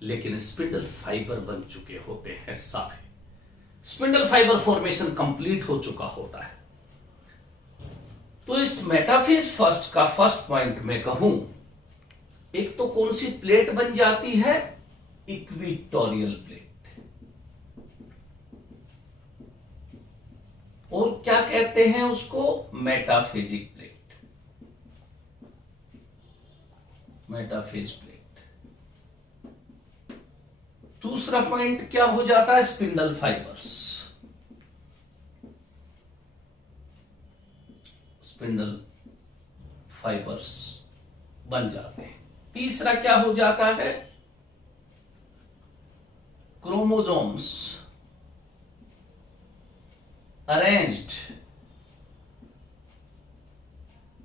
लेकिन स्पिंडल फाइबर बन चुके होते हैं सारे, स्पिंडल फाइबर फॉर्मेशन कंप्लीट हो चुका होता है। तो इस मेटाफेज फर्स्ट का फर्स्ट पॉइंट में कहूं, एक तो कौन सी प्लेट बन जाती है, इक्विटोरियल प्लेट, और क्या कहते हैं उसको, मेटाफेजिक प्लेट, मेटाफेज प्लेट। दूसरा पॉइंट क्या हो जाता है, स्पिंडल फाइबर्स, स्पिंडल फाइबर्स बन जाते हैं। तीसरा क्या हो जाता है, chromosomes arranged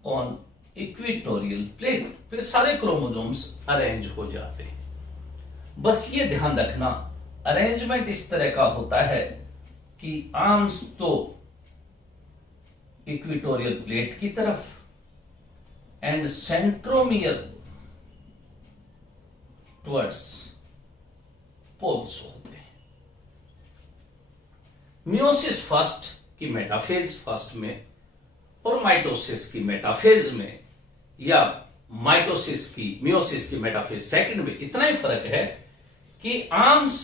on equatorial plate, फिर सारे क्रोमोसोम्स अरेंज हो जाते हैं। बस ये ध्यान रखना, अरेंजमेंट इस तरह का होता है कि आर्म्स तो इक्विटोरियल प्लेट की तरफ एंड सेंट्रोमियर टुवर्ड्स पोल्स होते हैं। मियोसिस फर्स्ट की मेटाफेज फर्स्ट में और माइटोसिस की मेटाफेज में, या माइटोसिस की मियोसिस की मेटाफेज सेकंड में इतना ही फर्क है कि आर्म्स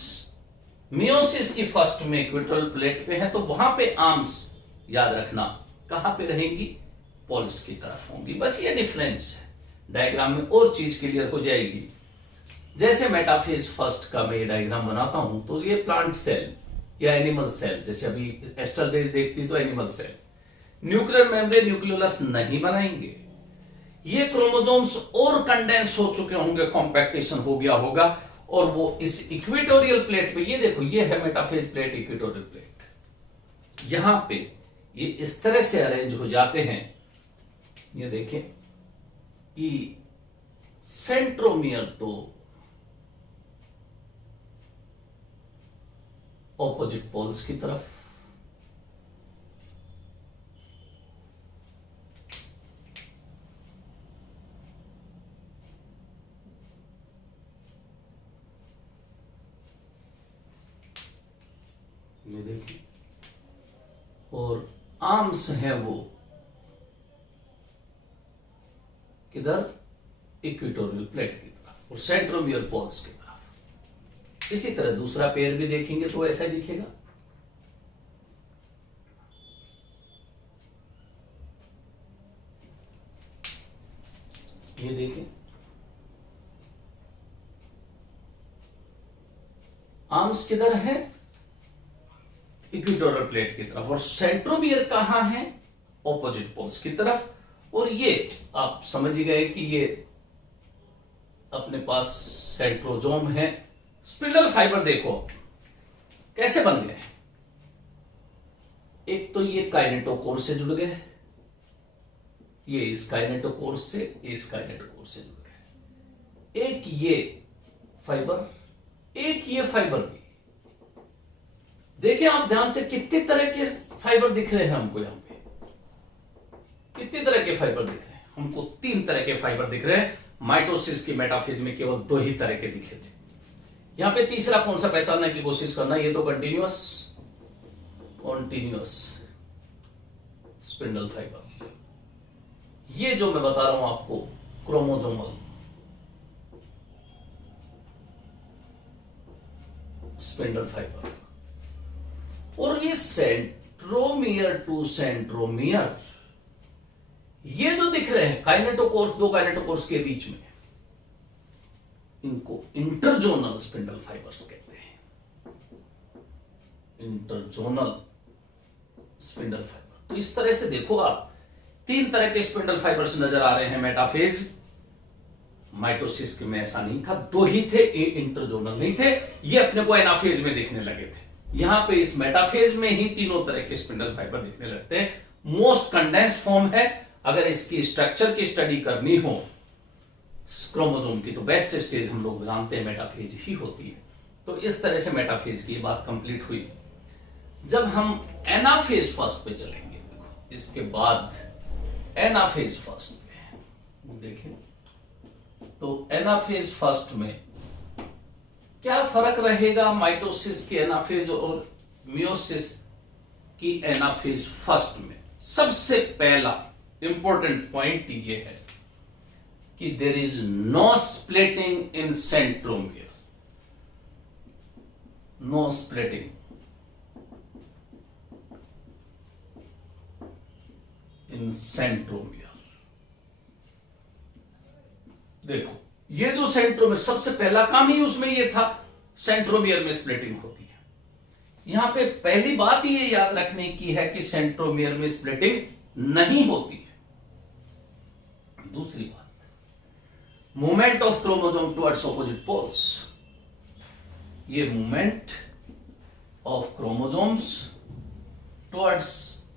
मियोसिस की फर्स्ट में इक्विटोरियल प्लेट पे है, तो वहां पे आर्म्स याद रखना कहां पे रहेंगी, पोल्स की तरफ होंगी। बस ये डिफरेंस है, डायग्राम में और चीज क्लियर हो जाएगी। जैसे मेटाफेज फर्स्ट का मैं डायग्राम बनाता हूं, तो ये प्लांट सेल या एनिमल सेल, जैसे अभी एस्ट्रल रेज देखती तो animal cell, nuclear membrane nucleolus नहीं बनाएंगे। ये क्रोमोसोम्स और कंडेंस हो चुके होंगे, कॉम्पैक्टेशन हो गया होगा, और वो इस इक्विटोरियल प्लेट पे, ये देखो ये है मेटाफेज प्लेट, इक्विटोरियल प्लेट, यहां पे ये इस तरह से अरेंज हो जाते हैं। ये देखें कि सेंट्रोमियर तो ऑपोजिट पोल्स की तरफ, ये देखिए, और आर्म्स हैं वो किधर, इक्विटोरियल प्लेट की तरफ, और सेंट्रोमियर पोल्स की तरफ। इसी तरह दूसरा पेयर भी देखेंगे तो ऐसा ही दिखेगा। ये देखें, आर्म्स किधर है? इक्वेटोरियल प्लेट की तरफ, और सेंट्रोमियर कहां है? ऑपोजिट पोल्स की तरफ। और ये आप समझ ही गए कि ये अपने पास सेंट्रोजोम है। स्पिंडल फाइबर देखो कैसे बन गए। एक तो ये काइनेटोकोर से जुड़ गए, ये इस काइनेटोकोर से इस काइनेटोकोर से जुड़ गए। एक ये फाइबर, एक ये फाइबर भी। देखिए आप ध्यान से, कितने तरह के फाइबर दिख रहे हैं हमको यहां पे? कितने तरह के फाइबर दिख रहे हैं हमको? 3 तरह के फाइबर दिख रहे हैं। माइटोसिस की मेटाफेज में केवल 2 ही तरह के दिखे थे। यहां पे तीसरा कौन सा पहचानने की कोशिश करना? ये तो कंटिन्यूअस स्पिंडल फाइबर। ये जो मैं बता रहा हूं आपको, क्रोमोजोमल स्पिंडल फाइबर। और ये सेंट्रोमियर टू सेंट्रोमियर, ये जो दिख रहे हैं काइनेटोकोर्स, 2 काइनेटोकोर्स के बीच में, इनको इंटरजोनल स्पिंडल फाइबर्स कहते हैं। Interzonal spindle fibre. तो इस तरह से देखो आप, 3 तरह के स्पिंडल फाइबर्स नजर आ रहे हैं मेटाफेज। माइटोसिस के में ऐसा नहीं था, 2 ही थे, ये इंटरजोनल नहीं थे। ये अपने को एनाफेज में दिखने लगे थे। यहां पे इस मेटाफेज में ही 3 तरह के स्पिंडल फाइबर दिखने लगते हैं। मोस्ट कंडेंस्ड फॉर्म है। अगर इसकी स्ट्रक्चर की स्टडी करनी हो क्रोमोसोम की, तो बेस्ट स्टेज हम लोग जानते हैं मेटाफेज ही होती है। तो इस तरह से मेटाफेज की बात कंप्लीट हुई। जब हम एनाफेज फर्स्ट पे चलेंगे, देखो इसके बाद एनाफेज फर्स्ट पे देखें, तो एनाफेज फर्स्ट में क्या फर्क रहेगा माइटोसिस की एनाफेज और मियोसिस की एनाफेज फर्स्ट में? सबसे पहला इंपॉर्टेंट पॉइंट ये है कि there is no splitting in centromere. No splitting in centromere. देखो ये जो सेंट्रोमियर, सबसे पहला काम ही उसमें ये था, सेंट्रोमियर में स्प्लिटिंग होती है। यहां पे पहली बात ये याद रखने की है कि सेंट्रोमियर में स्प्लिटिंग नहीं होती है। दूसरी बात, movement of chromosome towards opposite poles. ये movement of chromosomes towards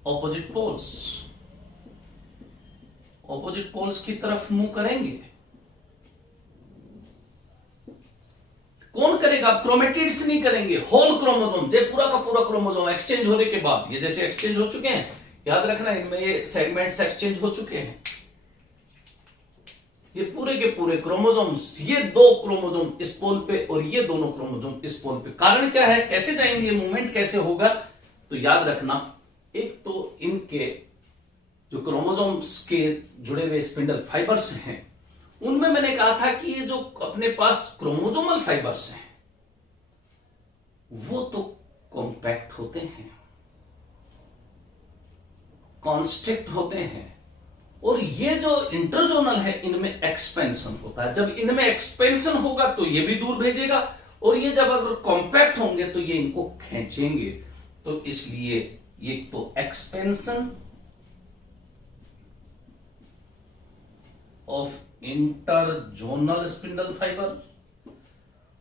opposite poles, opposite poles की तरफ मूव करेंगे। कौन करेगा? आप क्रोमेटिड्स नहीं करेंगे, होल क्रोमोसोम, जो पूरा का पूरा क्रोमोसोम एक्सचेंज होने के बाद, ये जैसे एक्सचेंज हो चुके हैं, याद रखना इनमें ये सेगमेंट्स एक्सचेंज हो चुके हैं। ये पूरे के पूरे क्रोमोसोम्स, ये 2 क्रोमोसोम इस पोल पे और ये दोनों क्रोमोसोम इस पोल पे। कारण क्या है? कैसे जाएंगे? ये मूवमेंट कैसे होगा? तो याद रखना, एक तो इनके जो क्रोमोसोम्स के जुड़े हुए स्पिंडल फाइबर्स हैं, उनमें मैंने कहा था कि ये जो अपने पास क्रोमोसोमल फाइबर्स हैं वो तो कॉम्पैक्ट होते हैं, कॉन्स्ट्रिक्ट होते हैं, और ये जो इंटरजोनल है इनमें एक्सपेंशन होता है। जब इनमें एक्सपेंशन होगा तो ये भी दूर भेजेगा, और ये जब अगर कॉम्पैक्ट होंगे तो ये इनको खींचेंगे। तो इसलिए ये तो expansion of interzonal spindle fibre,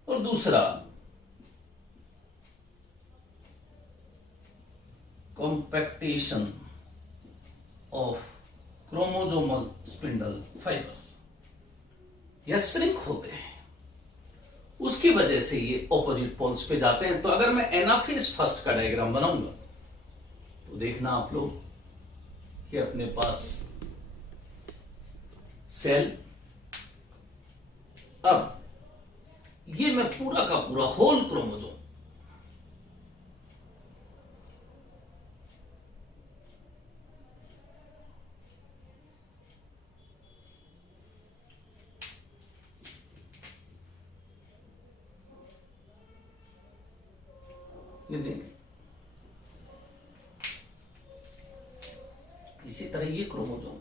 और दूसरा कॉम्पैक्टेशन ऑफ क्रोमोसोमल स्पिंडल फाइबर, या श्रिंक होते हैं। उसकी वजह से ये ऑपोजिट पोल्स पे जाते हैं। तो अगर मैं एनाफेज फर्स्ट का डायग्राम बनाऊंगा तो देखना आप लोग कि अपने पास सेल, अब ये मैं पूरा का पूरा होल क्रोमोसोम, ये देखें, इसी तरह ये क्रोमोसोम,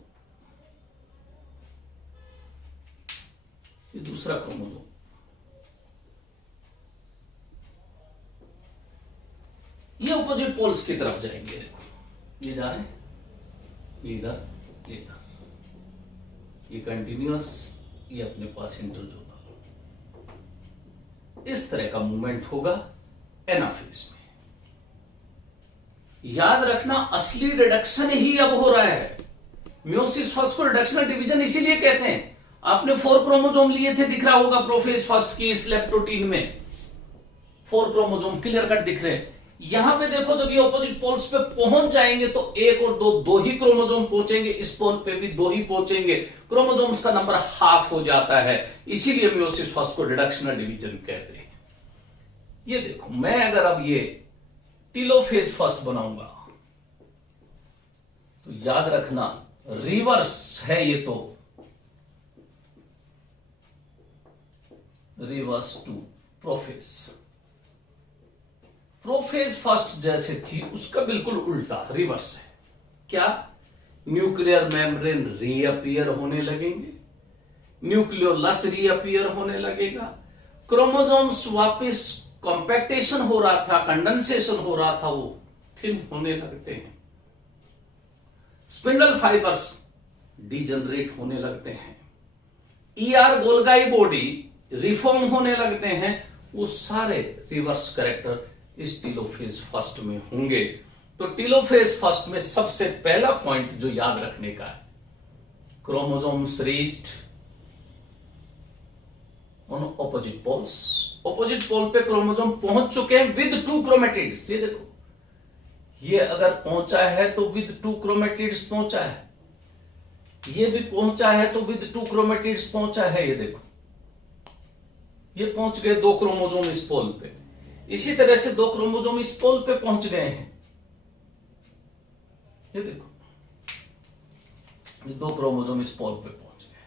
दूसरा क्रोमोसोम, ये ऑपोजिट पोल्स की तरफ जाएंगे। देखो ये जा रहे हैं, ये इधर, ये इधर, ये कंटिन्यूअस, ये अपने पास इंटरजोनल, इस तरह का मूवमेंट होगा एनाफेज में। याद रखना असली रिडक्शन ही अब हो रहा है। मियोसिस फर्स्ट को रिडक्शनल डिवीजन इसीलिए कहते हैं। आपने 4 क्रोमोसोम लिए थे, दिख रहा होगा प्रोफेज फर्स्ट की इस लेप्टोटीन में 4 क्रोमोसोम क्लियर कट दिख रहे हैं। यहां पे देखो जब ये ऑपोजिट पोल्स पे पहुंच जाएंगे तो 1 और 2 ही क्रोमोसोम पहुंचेंगे, इस पोल पे भी 2 ही पहुंचेंगे, क्रोमोसोम्स का नंबर हाफ हो जाता है, इसीलिए मियोसिस फर्स्ट को रिडक्शनल डिवीजन कहते हैं। ये देखो, मैं अगर अब ये टेलोफेज फर्स्ट बनाऊंगा तो याद रखना रिवर्स है, ये तो reverse to prophase. Prophase first जैसे थी उसका बिल्कुल उल्टा रिवर्स है। क्या? न्यूक्लियर मेम्ब्रेन रीअपियर होने लगेंगे, न्यूक्लियोलस रीअपियर होने लगेगा, क्रोमोसोम्स वापस कॉम्पैक्टेशन हो रहा था, कंडेंसेशन हो रहा था, वो थिन होने लगते हैं, स्पिंडल फाइबर्स डिजनरेट होने लगते हैं, ईआर गोल्गाई बॉडी रिफॉर्म होने लगते हैं। वो सारे रिवर्स कैरेक्टर इस टेलोफेज फर्स्ट में होंगे। तो टेलोफेज फर्स्ट में सबसे पहला पॉइंट जो याद रखने का है, chromosomes reached on opposite poles. Opposite pole पे क्रोमोसोम पहुंच चुके हैं विद 2 क्रोमेटिड्स। ये देखो, ये अगर पहुंचा है तो विद 2 क्रोमेटिड्स पहुंचा है, ये भी पहुंचा है तो विद 2 क्रोमेटिड्स पहुंचा है। ये देखो, ये पहुंच गए 2 क्रोमोसोम इस पोल पे, इसी तरह से 2 क्रोमोसोम इस पोल पे पहुंच गए हैं। ये देखो, ये 2 क्रोमोसोम इस पोल पे पहुंच गए,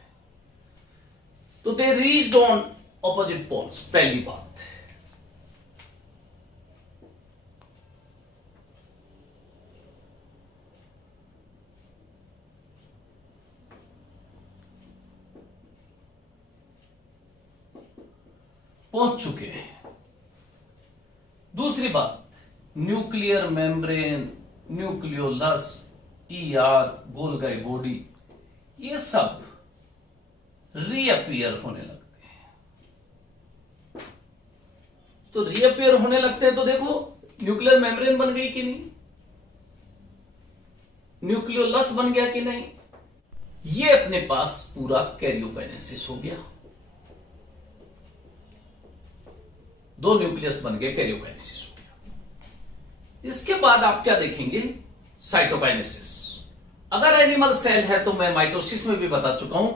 तो they reached on opposite poles. पहली बात, पहुंच चुके हैं। दूसरी बात, nuclear membrane, nucleolus, ER, Golgi body, ये सब रीअपियर होने लगते हैं। तो रीअपियर होने लगते हैं तो देखो, न्यूक्लियर मेम्ब्रेन बन गई कि नहीं, न्यूक्लियोलस बन गया कि नहीं, ये अपने पास पूरा कैरियोकाइनेसिस हो गया। 2 न्यूक्लियस बन गए, कैरियोकाइनेसिस हो गया। इसके बाद आप क्या देखेंगे? साइटोकाइनेसिस। अगर एनिमल सेल है तो मैं माइटोसिस में भी बता चुका हूं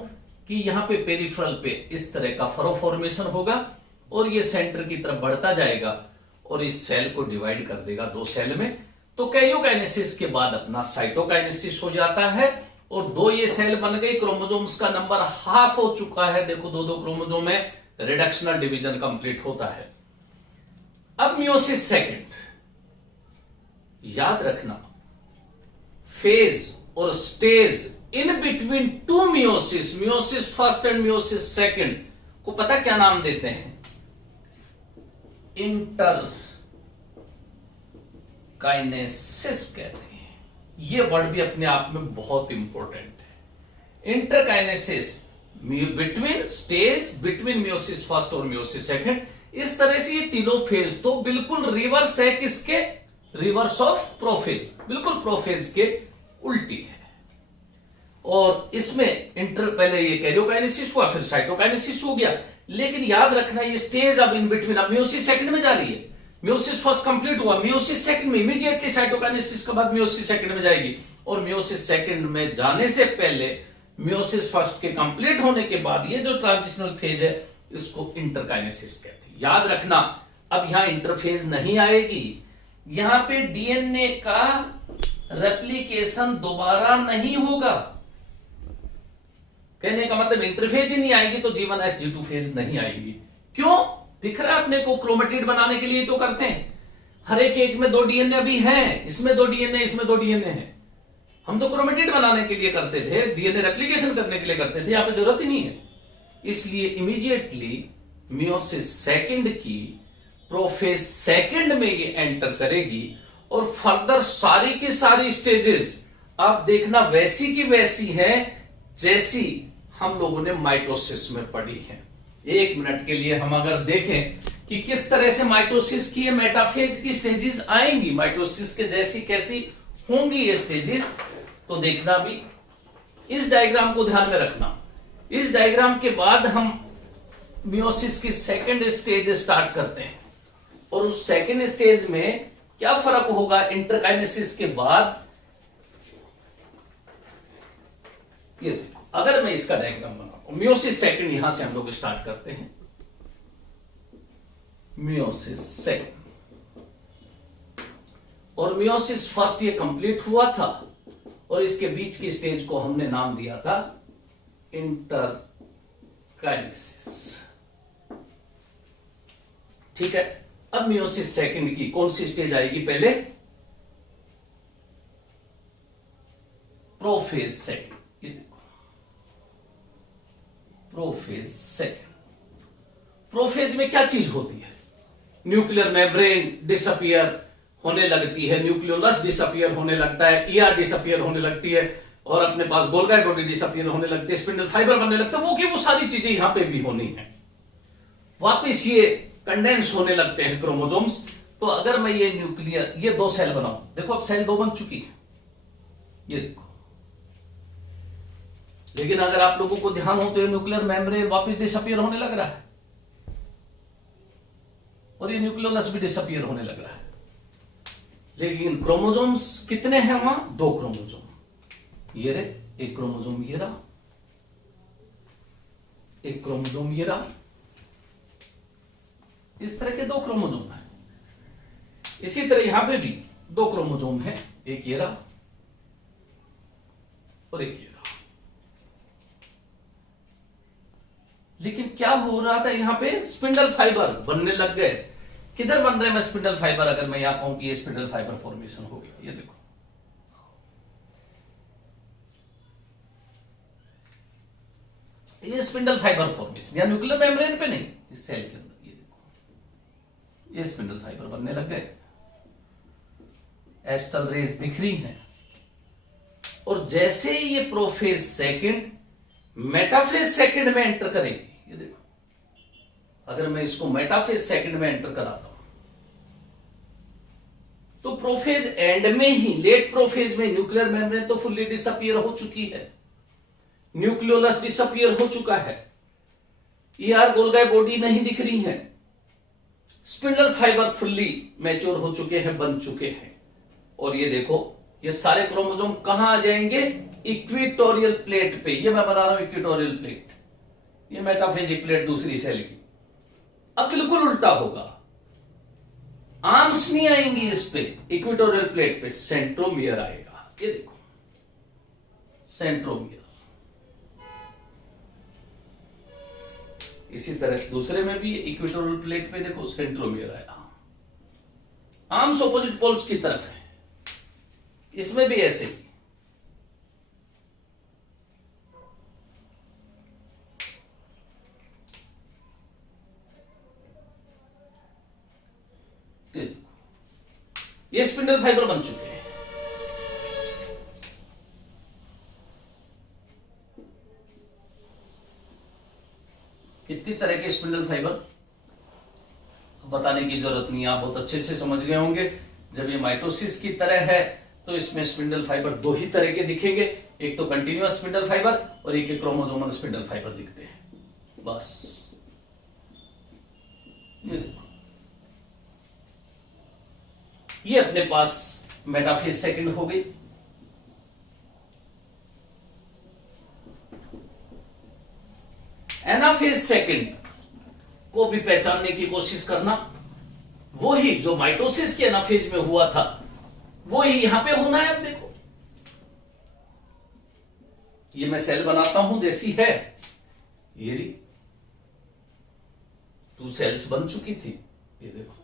कि यहां पे पेरिफेरल पे इस तरह का फरो फॉर्मेशन होगा और ये सेंटर की तरफ बढ़ता जाएगा और इस सेल को डिवाइड कर देगा 2 सेल में। तो कैरियोकाइनेसिस के बाद अपना साइटोकाइनेसिस हो जाता है और 2 ये सेल बन गई, क्रोमोसोम्स का नंबर हाफ हो चुका है। देखो 2-2 क्रोमोसोम में रिडक्शनल डिवीजन कंप्लीट होता है। अब मियोसिस सेकंड, याद रखना फेज और stage in between 2 meiosis, meiosis first and meiosis second को पता क्या नाम देते हैं? इंटर काइनेसिस कहते हैं। यह वर्ड भी अपने आप में बहुत इंपॉर्टेंट है। Interkinesis between stage between meiosis first और मियोसिस सेकंड। इस तरह से ये टेलोफेज तो बिल्कुल रिवर्स है, किसके? रिवर्स ऑफ प्रोफेज, बिल्कुल प्रोफेज के उल्टी है। और इसमें इंटर पहले ये कैरियोकाइनेसिस हुआ, फिर साइटोकाइनेसिस हो गया। लेकिन याद रखना ये स्टेज अब इन बिटवीन, अब मियोसिस सेकंड में जा रही है। मियोसिस फर्स्ट कंप्लीट हुआ, मियोसिस सेकंड में इमीडिएटली साइटोकाइनेसिस के बाद मियोसिस सेकंड में जाएगी। और मियोसिस सेकंड में जाने से पहले मियोसिस फर्स्ट के कंप्लीट होने के बाद ये जो ट्रांजिशनल फेज है इसको इंटरकाइनेसिस कहते हैं। याद रखना अब यहां इंटरफेज नहीं आएगी, यहां पे डीएनए का रेप्लिकेशन दोबारा नहीं होगा। कहने का मतलब इंटरफेज ही नहीं आएगी तो G1S G2 फेज नहीं आएगी। क्यों? दिख रहा है अपने को, क्रोमेटिड बनाने के लिए तो करते हैं। हर एक में 2 डीएनए भी हैं, इसमें 2 डीएनए, इसमें 2 डीएनए हैं। हम तो क्रोमेटिड बनाने के लिए करते थे, डीएनए रेप्लिकेशन करने के लिए करते थे, यहां पे जरूरत ही नहीं है। इसलिए इमीडिएटली मियोसिस सेकंड की प्रोफेज सेकंड में ये एंटर करेगी और फर्दर सारी की सारी स्टेजेस आप देखना वैसी की वैसी है जैसी हम लोगों ने माइटोसिस में पढ़ी है। 1 मिनट के लिए हम अगर देखें कि किस तरह से माइटोसिस की मेटाफेज की स्टेजेस आएंगी, माइटोसिस के जैसी कैसी होंगी ये स्टेजेस, तो देखना भी इस डायग्राम को ध्यान में रखना। इस डायग्राम के बाद हम मियोसिस की सेकंड स्टेज स्टार्ट करते हैं और उस सेकंड स्टेज में क्या फर्क होगा इंटरकाइनेसिस के बाद, ये देखो। अगर मैं इसका डायग्राम बनाता हूं, मियोसिस सेकंड यहां से हम लोग स्टार्ट करते हैं। मियोसिस सेकंड और मियोसिस फर्स्ट ये कंप्लीट हुआ था और इसके बीच की स्टेज को हमने नाम दिया था इंटरकाइनेसिस। ठीक है, अब मियोसिस सेकंड की कौन सी स्टेज आएगी? पहले प्रोफेज सेकंड। ये देखो, प्रोफेज सेकंड। प्रोफेज में क्या चीज होती है? न्यूक्लियर मेम्ब्रेन डिसअपियर होने लगती है, न्यूक्लियोलस डिसअपियर होने लगता है, ईआर डिसअपियर होने लगती है और अपने पास गोल्गी बॉडी डिसअपियर होने लगती है, स्पिंडल फाइबर बनने लगता है। वो सारी चीजें यहां पे भी होनी है। वापिस ये कंडेंस होने लगते हैं क्रोमोसोम्स। तो अगर मैं ये न्यूक्लियर, ये 2 सेल बनाऊं, देखो अब सेल 2 बन चुकी है, ये देखो। लेकिन अगर आप लोगों को ध्यान हो तो ये न्यूक्लियर मेम्ब्रेन वापस डिसअपियर होने लग रहा है और ये न्यूक्लियोलस भी डिसअपियर होने लग रहा है। लेकिन क्रोमोसोम्स कितने हैं वहां? 2 क्रोमोसोम। ये रे, एक क्रोमोसोम ये रहा, एक क्रोमोसोम ये रहा। इस तरह के 2 क्रोमोसोम है। इसी तरह यहां पे भी 2 क्रोमोसोम है, एक ये रहा और एक ये रहा। लेकिन क्या हो रहा था यहां पे? स्पिंडल फाइबर बनने लग गए। किधर बन रहे हैं स्पिंडल फाइबर? अगर मैं यहां कहूं कि ये स्पिंडल फाइबर फॉर्मेशन हो गया, ये देखो, ये स्पिंडल फाइबर फॉर्मेशन, या न्यूक्लियर मेम्ब्रेन पे नहीं, इस सेल के अंदर, ये देखो, ये स्पिंडल फाइबर बनने लग गए। एस्टल रेज दिख रही हैं और जैसे ही ये प्रोफेज सेकंड मेटाफेज सेकंड में एंटर करेगी, ये देखो, अगर मैं इसको मेटाफेज सेकंड में एंटर कराता हूं तो प्रोफेज एंड में ही, लेट प्रोफेज में न्यूक्लियर मेम्ब्रेन तो फुल्ली डिसअपियर हो चुकी है, न्यूक्लियोलस डिसअपियर हो चुका है, ईआर गोल्गी बॉडी नहीं दिख रही है, स्पिंडल फाइबर फुल्ली मैच्योर हो चुके हैं, बन चुके हैं। और ये देखो, ये सारे क्रोमोसोम कहां आ जाएंगे? इक्विटोरियल प्लेट पे। ये मैं बना रहा हूं इक्विटोरियल प्लेट, ये मेटाफेजिक प्लेट दूसरी सेल की। अब बिल्कुल उल्टा होगा, आर्म्स नहीं आएंगी इस पे, इक्विटोरियल प्लेट पे सेंट्रोमियर आएगा। ये देखो, सेंट्रोमियर। इसी तरह दूसरे में भी इक्वेटोरियल प्लेट पे देखो सेंट्रोमियर आया, आर्म्स ऑपोजिट पोल्स की तरफ है, इसमें भी ऐसे ही। ये स्पिंडल फाइबर बन चुके हैं। कितनी तरह के स्पिंडल फाइबर बताने की जरूरत नहीं है, आप बहुत अच्छे से समझ गए होंगे। जब ये माइटोसिस की तरह है तो इसमें स्पिंडल फाइबर 2 ही तरह के दिखेंगे, एक तो कंटिन्यूअस स्पिंडल फाइबर और एक क्रोमोसोमल स्पिंडल फाइबर दिखते हैं, बस। ये देखो, ये अपने पास मेटाफेज सेकंड हो गई। एनाफेज सेकंड को भी पहचानने की कोशिश करना, वो ही जो माइटोसिस के एनाफेज में हुआ था वो ही यहां पे होना है। अब देखो, ये मैं सेल बनाता हूं जैसी है, ये 2 सेल्स बन चुकी थी। ये देखो,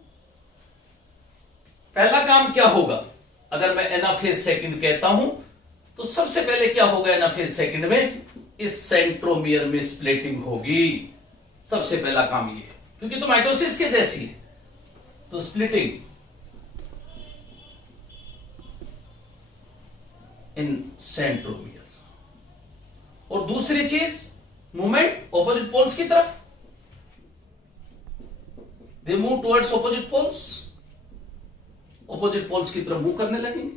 पहला काम क्या होगा? अगर मैं एनाफेज सेकंड कहता हूं तो सबसे पहले क्या होगा एनाफेज सेकंड में? इस सेंट्रोमियर में स्प्लिटिंग होगी। सबसे पहला काम ये है, क्योंकि तो माइटोसिस के जैसी है, तो स्प्लिटिंग इन सेंट्रोमियर। और दूसरी चीज, मूवमेंट ऑपोजिट पोल्स की तरफ, they move towards opposite poles, opposite poles की तरफ मूव करने लगेंगे।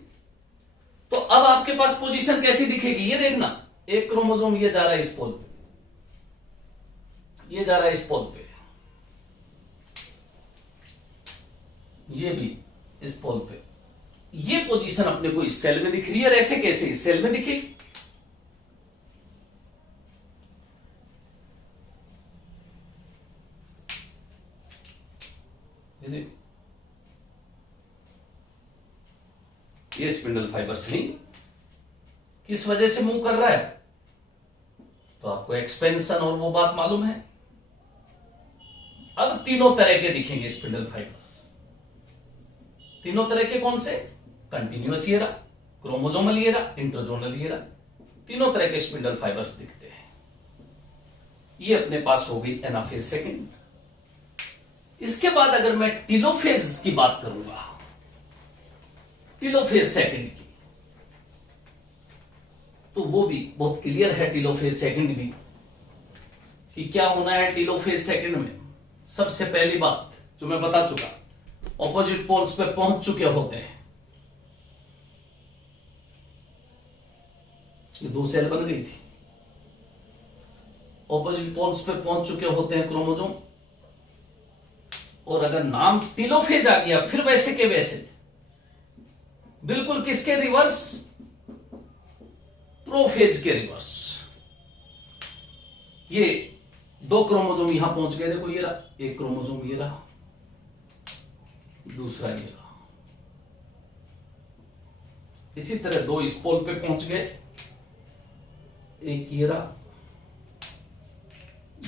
तो अब आपके पास पोजीशन कैसी दिखेगी, ये देखना, एक क्रोमोसोम ये जा रहा है इस पोल पे, ये जा रहा है इस पोल पे, ये भी इस पोल पे। ये पोजीशन अपने को इस सेल में दिख रही है, और ऐसे कैसे इस सेल में दिखेगी? ये स्पिंडल फाइबर्स नहीं किस वजह से मूव कर रहा है, तो आपको एक्सपेंशन और वो बात मालूम है। अब तीनों तरह के दिखेंगे स्पिंडल फाइबर। तीनों तरह के कौन से? कंटिन्यूअस ईरा, क्रोमोसोमल ईरा, इंटरजोनल ईरा, तीनों तरह के स्पिंडल फाइबर्स दिखते हैं। ये अपने पास हो गई एनाफेज सेकेंड। इसके बाद अगर मैं टीलोफेज की बात करूंगा, टीलोफेज सेकेंड की, तो वो भी बहुत क्लियर है टीलोफेज सेकेंड भी, कि क्या होना है टीलोफेज सेकेंड में। सबसे पहली बात जो मैं बता चुका, ऑपोजिट पोल्स पे पहुंच चुके होते हैं। ये दो सेल बन गई थी, ऑपोजिट पोल्स पे पहुंच चुके होते हैं क्रोमोसोम। और अगर नाम टीलोफेज आ गया, फिर वैसे के वैसे बिल्कुल किसके रिवर्स? प्रोफेज के रिवर्स। ये दो क्रोमोसोम यहां पहुंच गए, देखो ये रहा एक क्रोमोसोम, ये रहा दूसरा, ये रहा। इसी तरह दो इस पोल पे पहुंच गए, एक ये रहा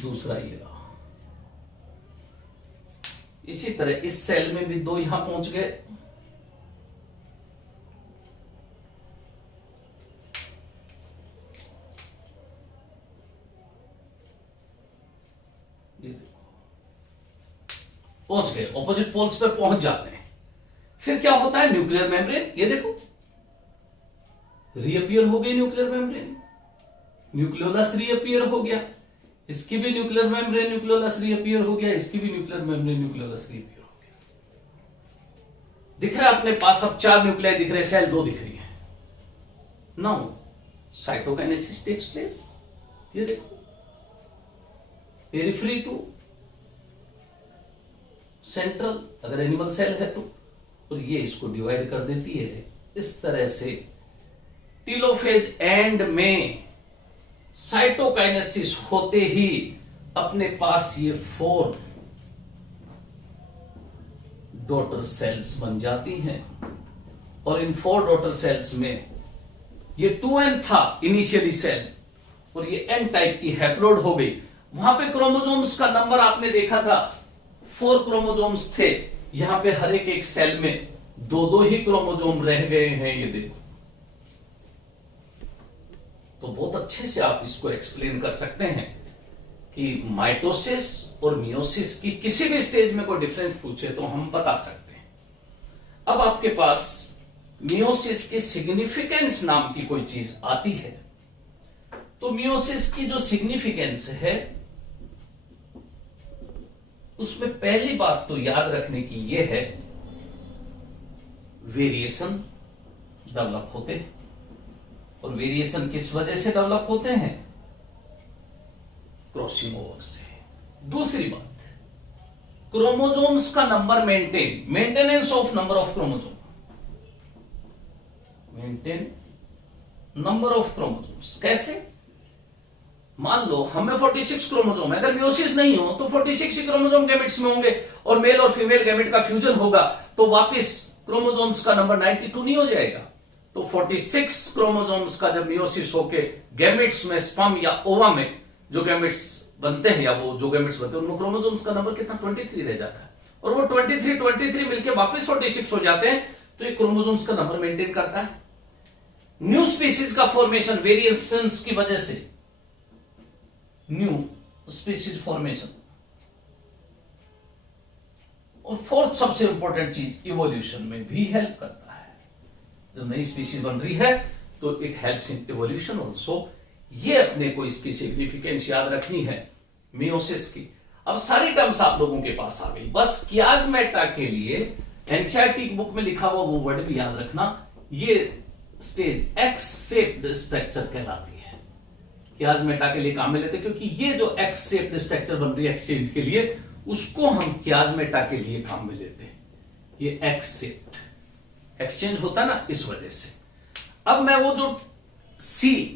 दूसरा ये रहा। इसी तरह इस सेल में भी दो यहां पहुंच गए, ये देखो पहुंच गए, ऑपोजिट पोल्स पे पहुंच जाते हैं। फिर क्या होता है? न्यूक्लियर मेम्ब्रेन, ये देखो रीअपियर हो गई न्यूक्लियर मेम्ब्रेन, न्यूक्लियोलस रीअपियर हो गया, इसकी भी न्यूक्लियर मेम्ब्रेन न्यूक्लियोलस रीअपियर हो गया, इसकी भी न्यूक्लियर मेम्ब्रेन न्यूक्लियोलस रीअपियर हो गया। दिख रहा है अपने पास अब 4 न्यूक्लियाई दिख रहे, सेल 2 दिख रही है। नाउ साइटोकाइनेसिस टेक्स प्लेस, ये देखो पेरिफेरी टू सेंट्रल, अगर एनिमल सेल है तो, और ये इसको डिवाइड कर देती है इस तरह से। टीलोफेज एंड में साइटोकाइनेसिस होते ही अपने पास ये 4 डॉटर सेल्स बन जाती हैं, और इन 4 डॉटर सेल्स में ये 2n था इनिशियली सेल, और ये n टाइप की हैप्लोइड हो गई। वहां पे क्रोमोसोम्स का नंबर आपने देखा था, 4 क्रोमोसोम्स थे, यहां पे हर एक सेल में 2-2 ही क्रोमोसोम रह गए हैं, ये देखो। तो बहुत अच्छे से आप इसको एक्सप्लेन कर सकते हैं कि माइटोसिस और मियोसिस की किसी भी स्टेज में कोई डिफरेंस पूछे तो हम बता सकते हैं। अब आपके पास मियोसिस की सिग्निफिकेंस नाम की कोई चीज आती है, तो मियोसिस की जो सिग्निफिकेंस है उसमें पहली बात तो याद रखने की यह है, वेरिएशन डेवलप होते हैं। और वेरिएशन किस वजह से डेवलप होते हैं? क्रॉसिंग ओवर से। दूसरी बात, क्रोमोसोम्स का number maintenance of number of chromosome, maintain number of chromosomes. कैसे? मान लो हमें 46 क्रोमोसोम है, अगर मियोसिस नहीं हो तो 46 ही क्रोमोसोम गैमेट्स में होंगे, और मेल और फीमेल गैमेट का फ्यूजन होगा तो वापस क्रोमोसोम्स का नंबर 92 नहीं हो जाएगा। तो 46 क्रोमोसोम्स का जब मियोसिस होके गैमेट्स में, स्पर्म या ओवा में जो गैमेट्स बनते हैं, या वो जो गैमेट्स बनते हैं, उनमें क्रोमोसोम्स का नंबर कितना? 23 रह जाता है, और वो 23 मिलके वापस 46 हो जाते हैं। तो ये क्रोमोसोम्स का नंबर मेंटेन करता है। न्यू स्पीसीज का फॉर्मेशन वेरिएशंस की वजह से न्यू स्पीसीज फॉर्मेशन। और फोर्थ सबसे इंपॉर्टेंट चीज, इवोल्यूशन में भी हेल्प करता है। जब नई स्पीसीज बन रही है तो it helps in evolution also. ये अपने को इसकी सिग्निफिकेंस याद रखनी है मियोसिस की। अब सारी टर्म्स आप लोगों के पास आ गई, बस कियाज्मेटा के लिए एनसीईआरटी की बुक में लिखा हुआ वो वर्ड भी याद रखना। ये स्टेज एक्स शेप्ड स्ट्रक्चर कहलाती है। कियाज्मेटा के लिए काम में लेते हैं क्योंकि ये जो एक्स शेप्ड स्ट्रक्चर बन रही है एक्सचेंज के लिए, उसको हम कियाज्मेटा के लिए काम में लेते हैं। ये एक्स शेप्ड एक्सचेंज होता है ना, इस वजह से। अब मैं वो जो सी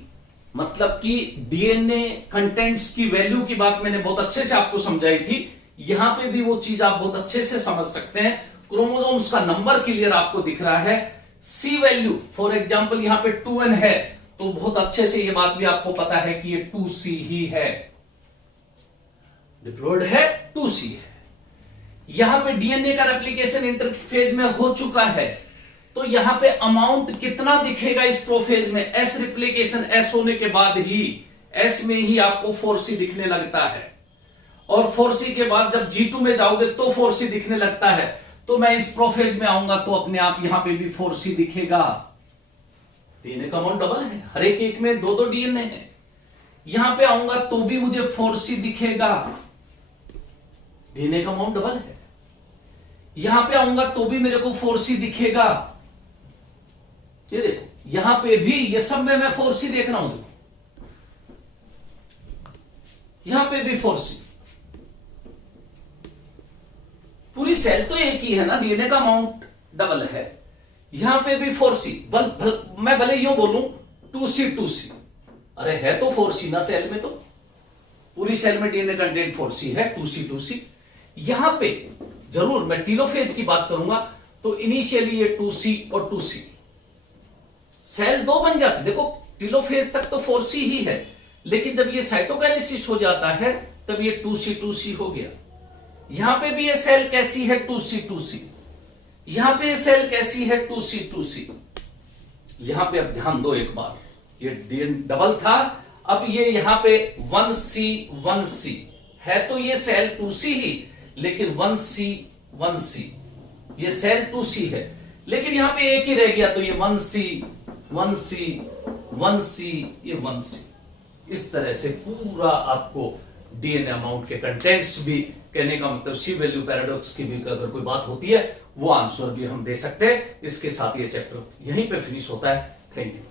मतलब कि डीएनए कंटेंट्स की वैल्यू की बात मैंने बहुत अच्छे से आपको समझाई थी, यहां पे भी वो चीज आप बहुत अच्छे से समझ सकते हैं। क्रोमोसोम्स का नंबर क्लियर आपको दिख रहा है। सी वैल्यू फॉर एग्जांपल यहां पे 2n है, तो बहुत अच्छे से ये बात भी आपको पता है कि ये 2c ही है, डिप्लॉयड है 2c है। यहां पे डीएनए का रेप्लिकेशन इंटरफेज में हो चुका है, तो यहां पे अमाउंट कितना दिखेगा इस प्रोफेज में, एस रिप्लिकेशन एस होने के बाद ही, एस में ही आपको 4c दिखने लगता है। और 4c के बाद जब G2 में जाओगे तो 4c दिखने लगता है। तो मैं इस प्रोफेज में आऊंगा तो अपने आप यहां पे भी 4c दिखेगा। डीएनए का अमाउंट डबल है, हर एक में दो दो डीएनए है। यहां पे आऊंगा तो भी मुझे 4c दिखेगा, डीएनए का अमाउंट डबल है। यहां पे आऊंगा तो भी मेरे को 4c दिखेगा। ये देखो यहां पे भी, ये सब में मैं 4c देख रहा हूं, यहां पे भी 4c। पूरी सेल तो एक ही है ना, डीएनए का अमाउंट डबल है। यहां पे भी 4c, मैं भले यूं बोलूं 2c 2c, अरे है तो 4c ना सेल में, तो पूरी सेल में डीएनए कंटेंट 4c है, 2c 2c। यहां पे जरूर मैं टीलोफेज की बात करूंगा तो इनिशियली ये 2c और 2c, सेल दो बन जाती। देखो टीलोफेज तक तो 4c ही है, लेकिन जब ये साइटोकाइनेसिस हो जाता है तब ये 2c 2c हो गया। यहां पे भी ये सेल कैसी है, 2c 2c। यहां पे ये सेल कैसी है, 2c 2c। यहां पे अब ध्यान दो एक बार, ये डीएनए डबल था, अब ये यहां पे 1c 1c है, तो ये सेल 2c ही, लेकिन 1c 1c, ये सेल 2c है, लेकिन यहां पे एक ही रह गया, तो ये 1c 1c 1c, ये 1c। इस तरह से पूरा आपको डीएनए अमाउंट के कंटेंट्स भी, कहने का मतलब सी वैल्यू पैराडॉक्स की भी अगर कोई बात होती है वो आंसर भी हम दे सकते हैं। इसके साथ ये चैप्टर यहीं पे फिनिश होता है। Thank you.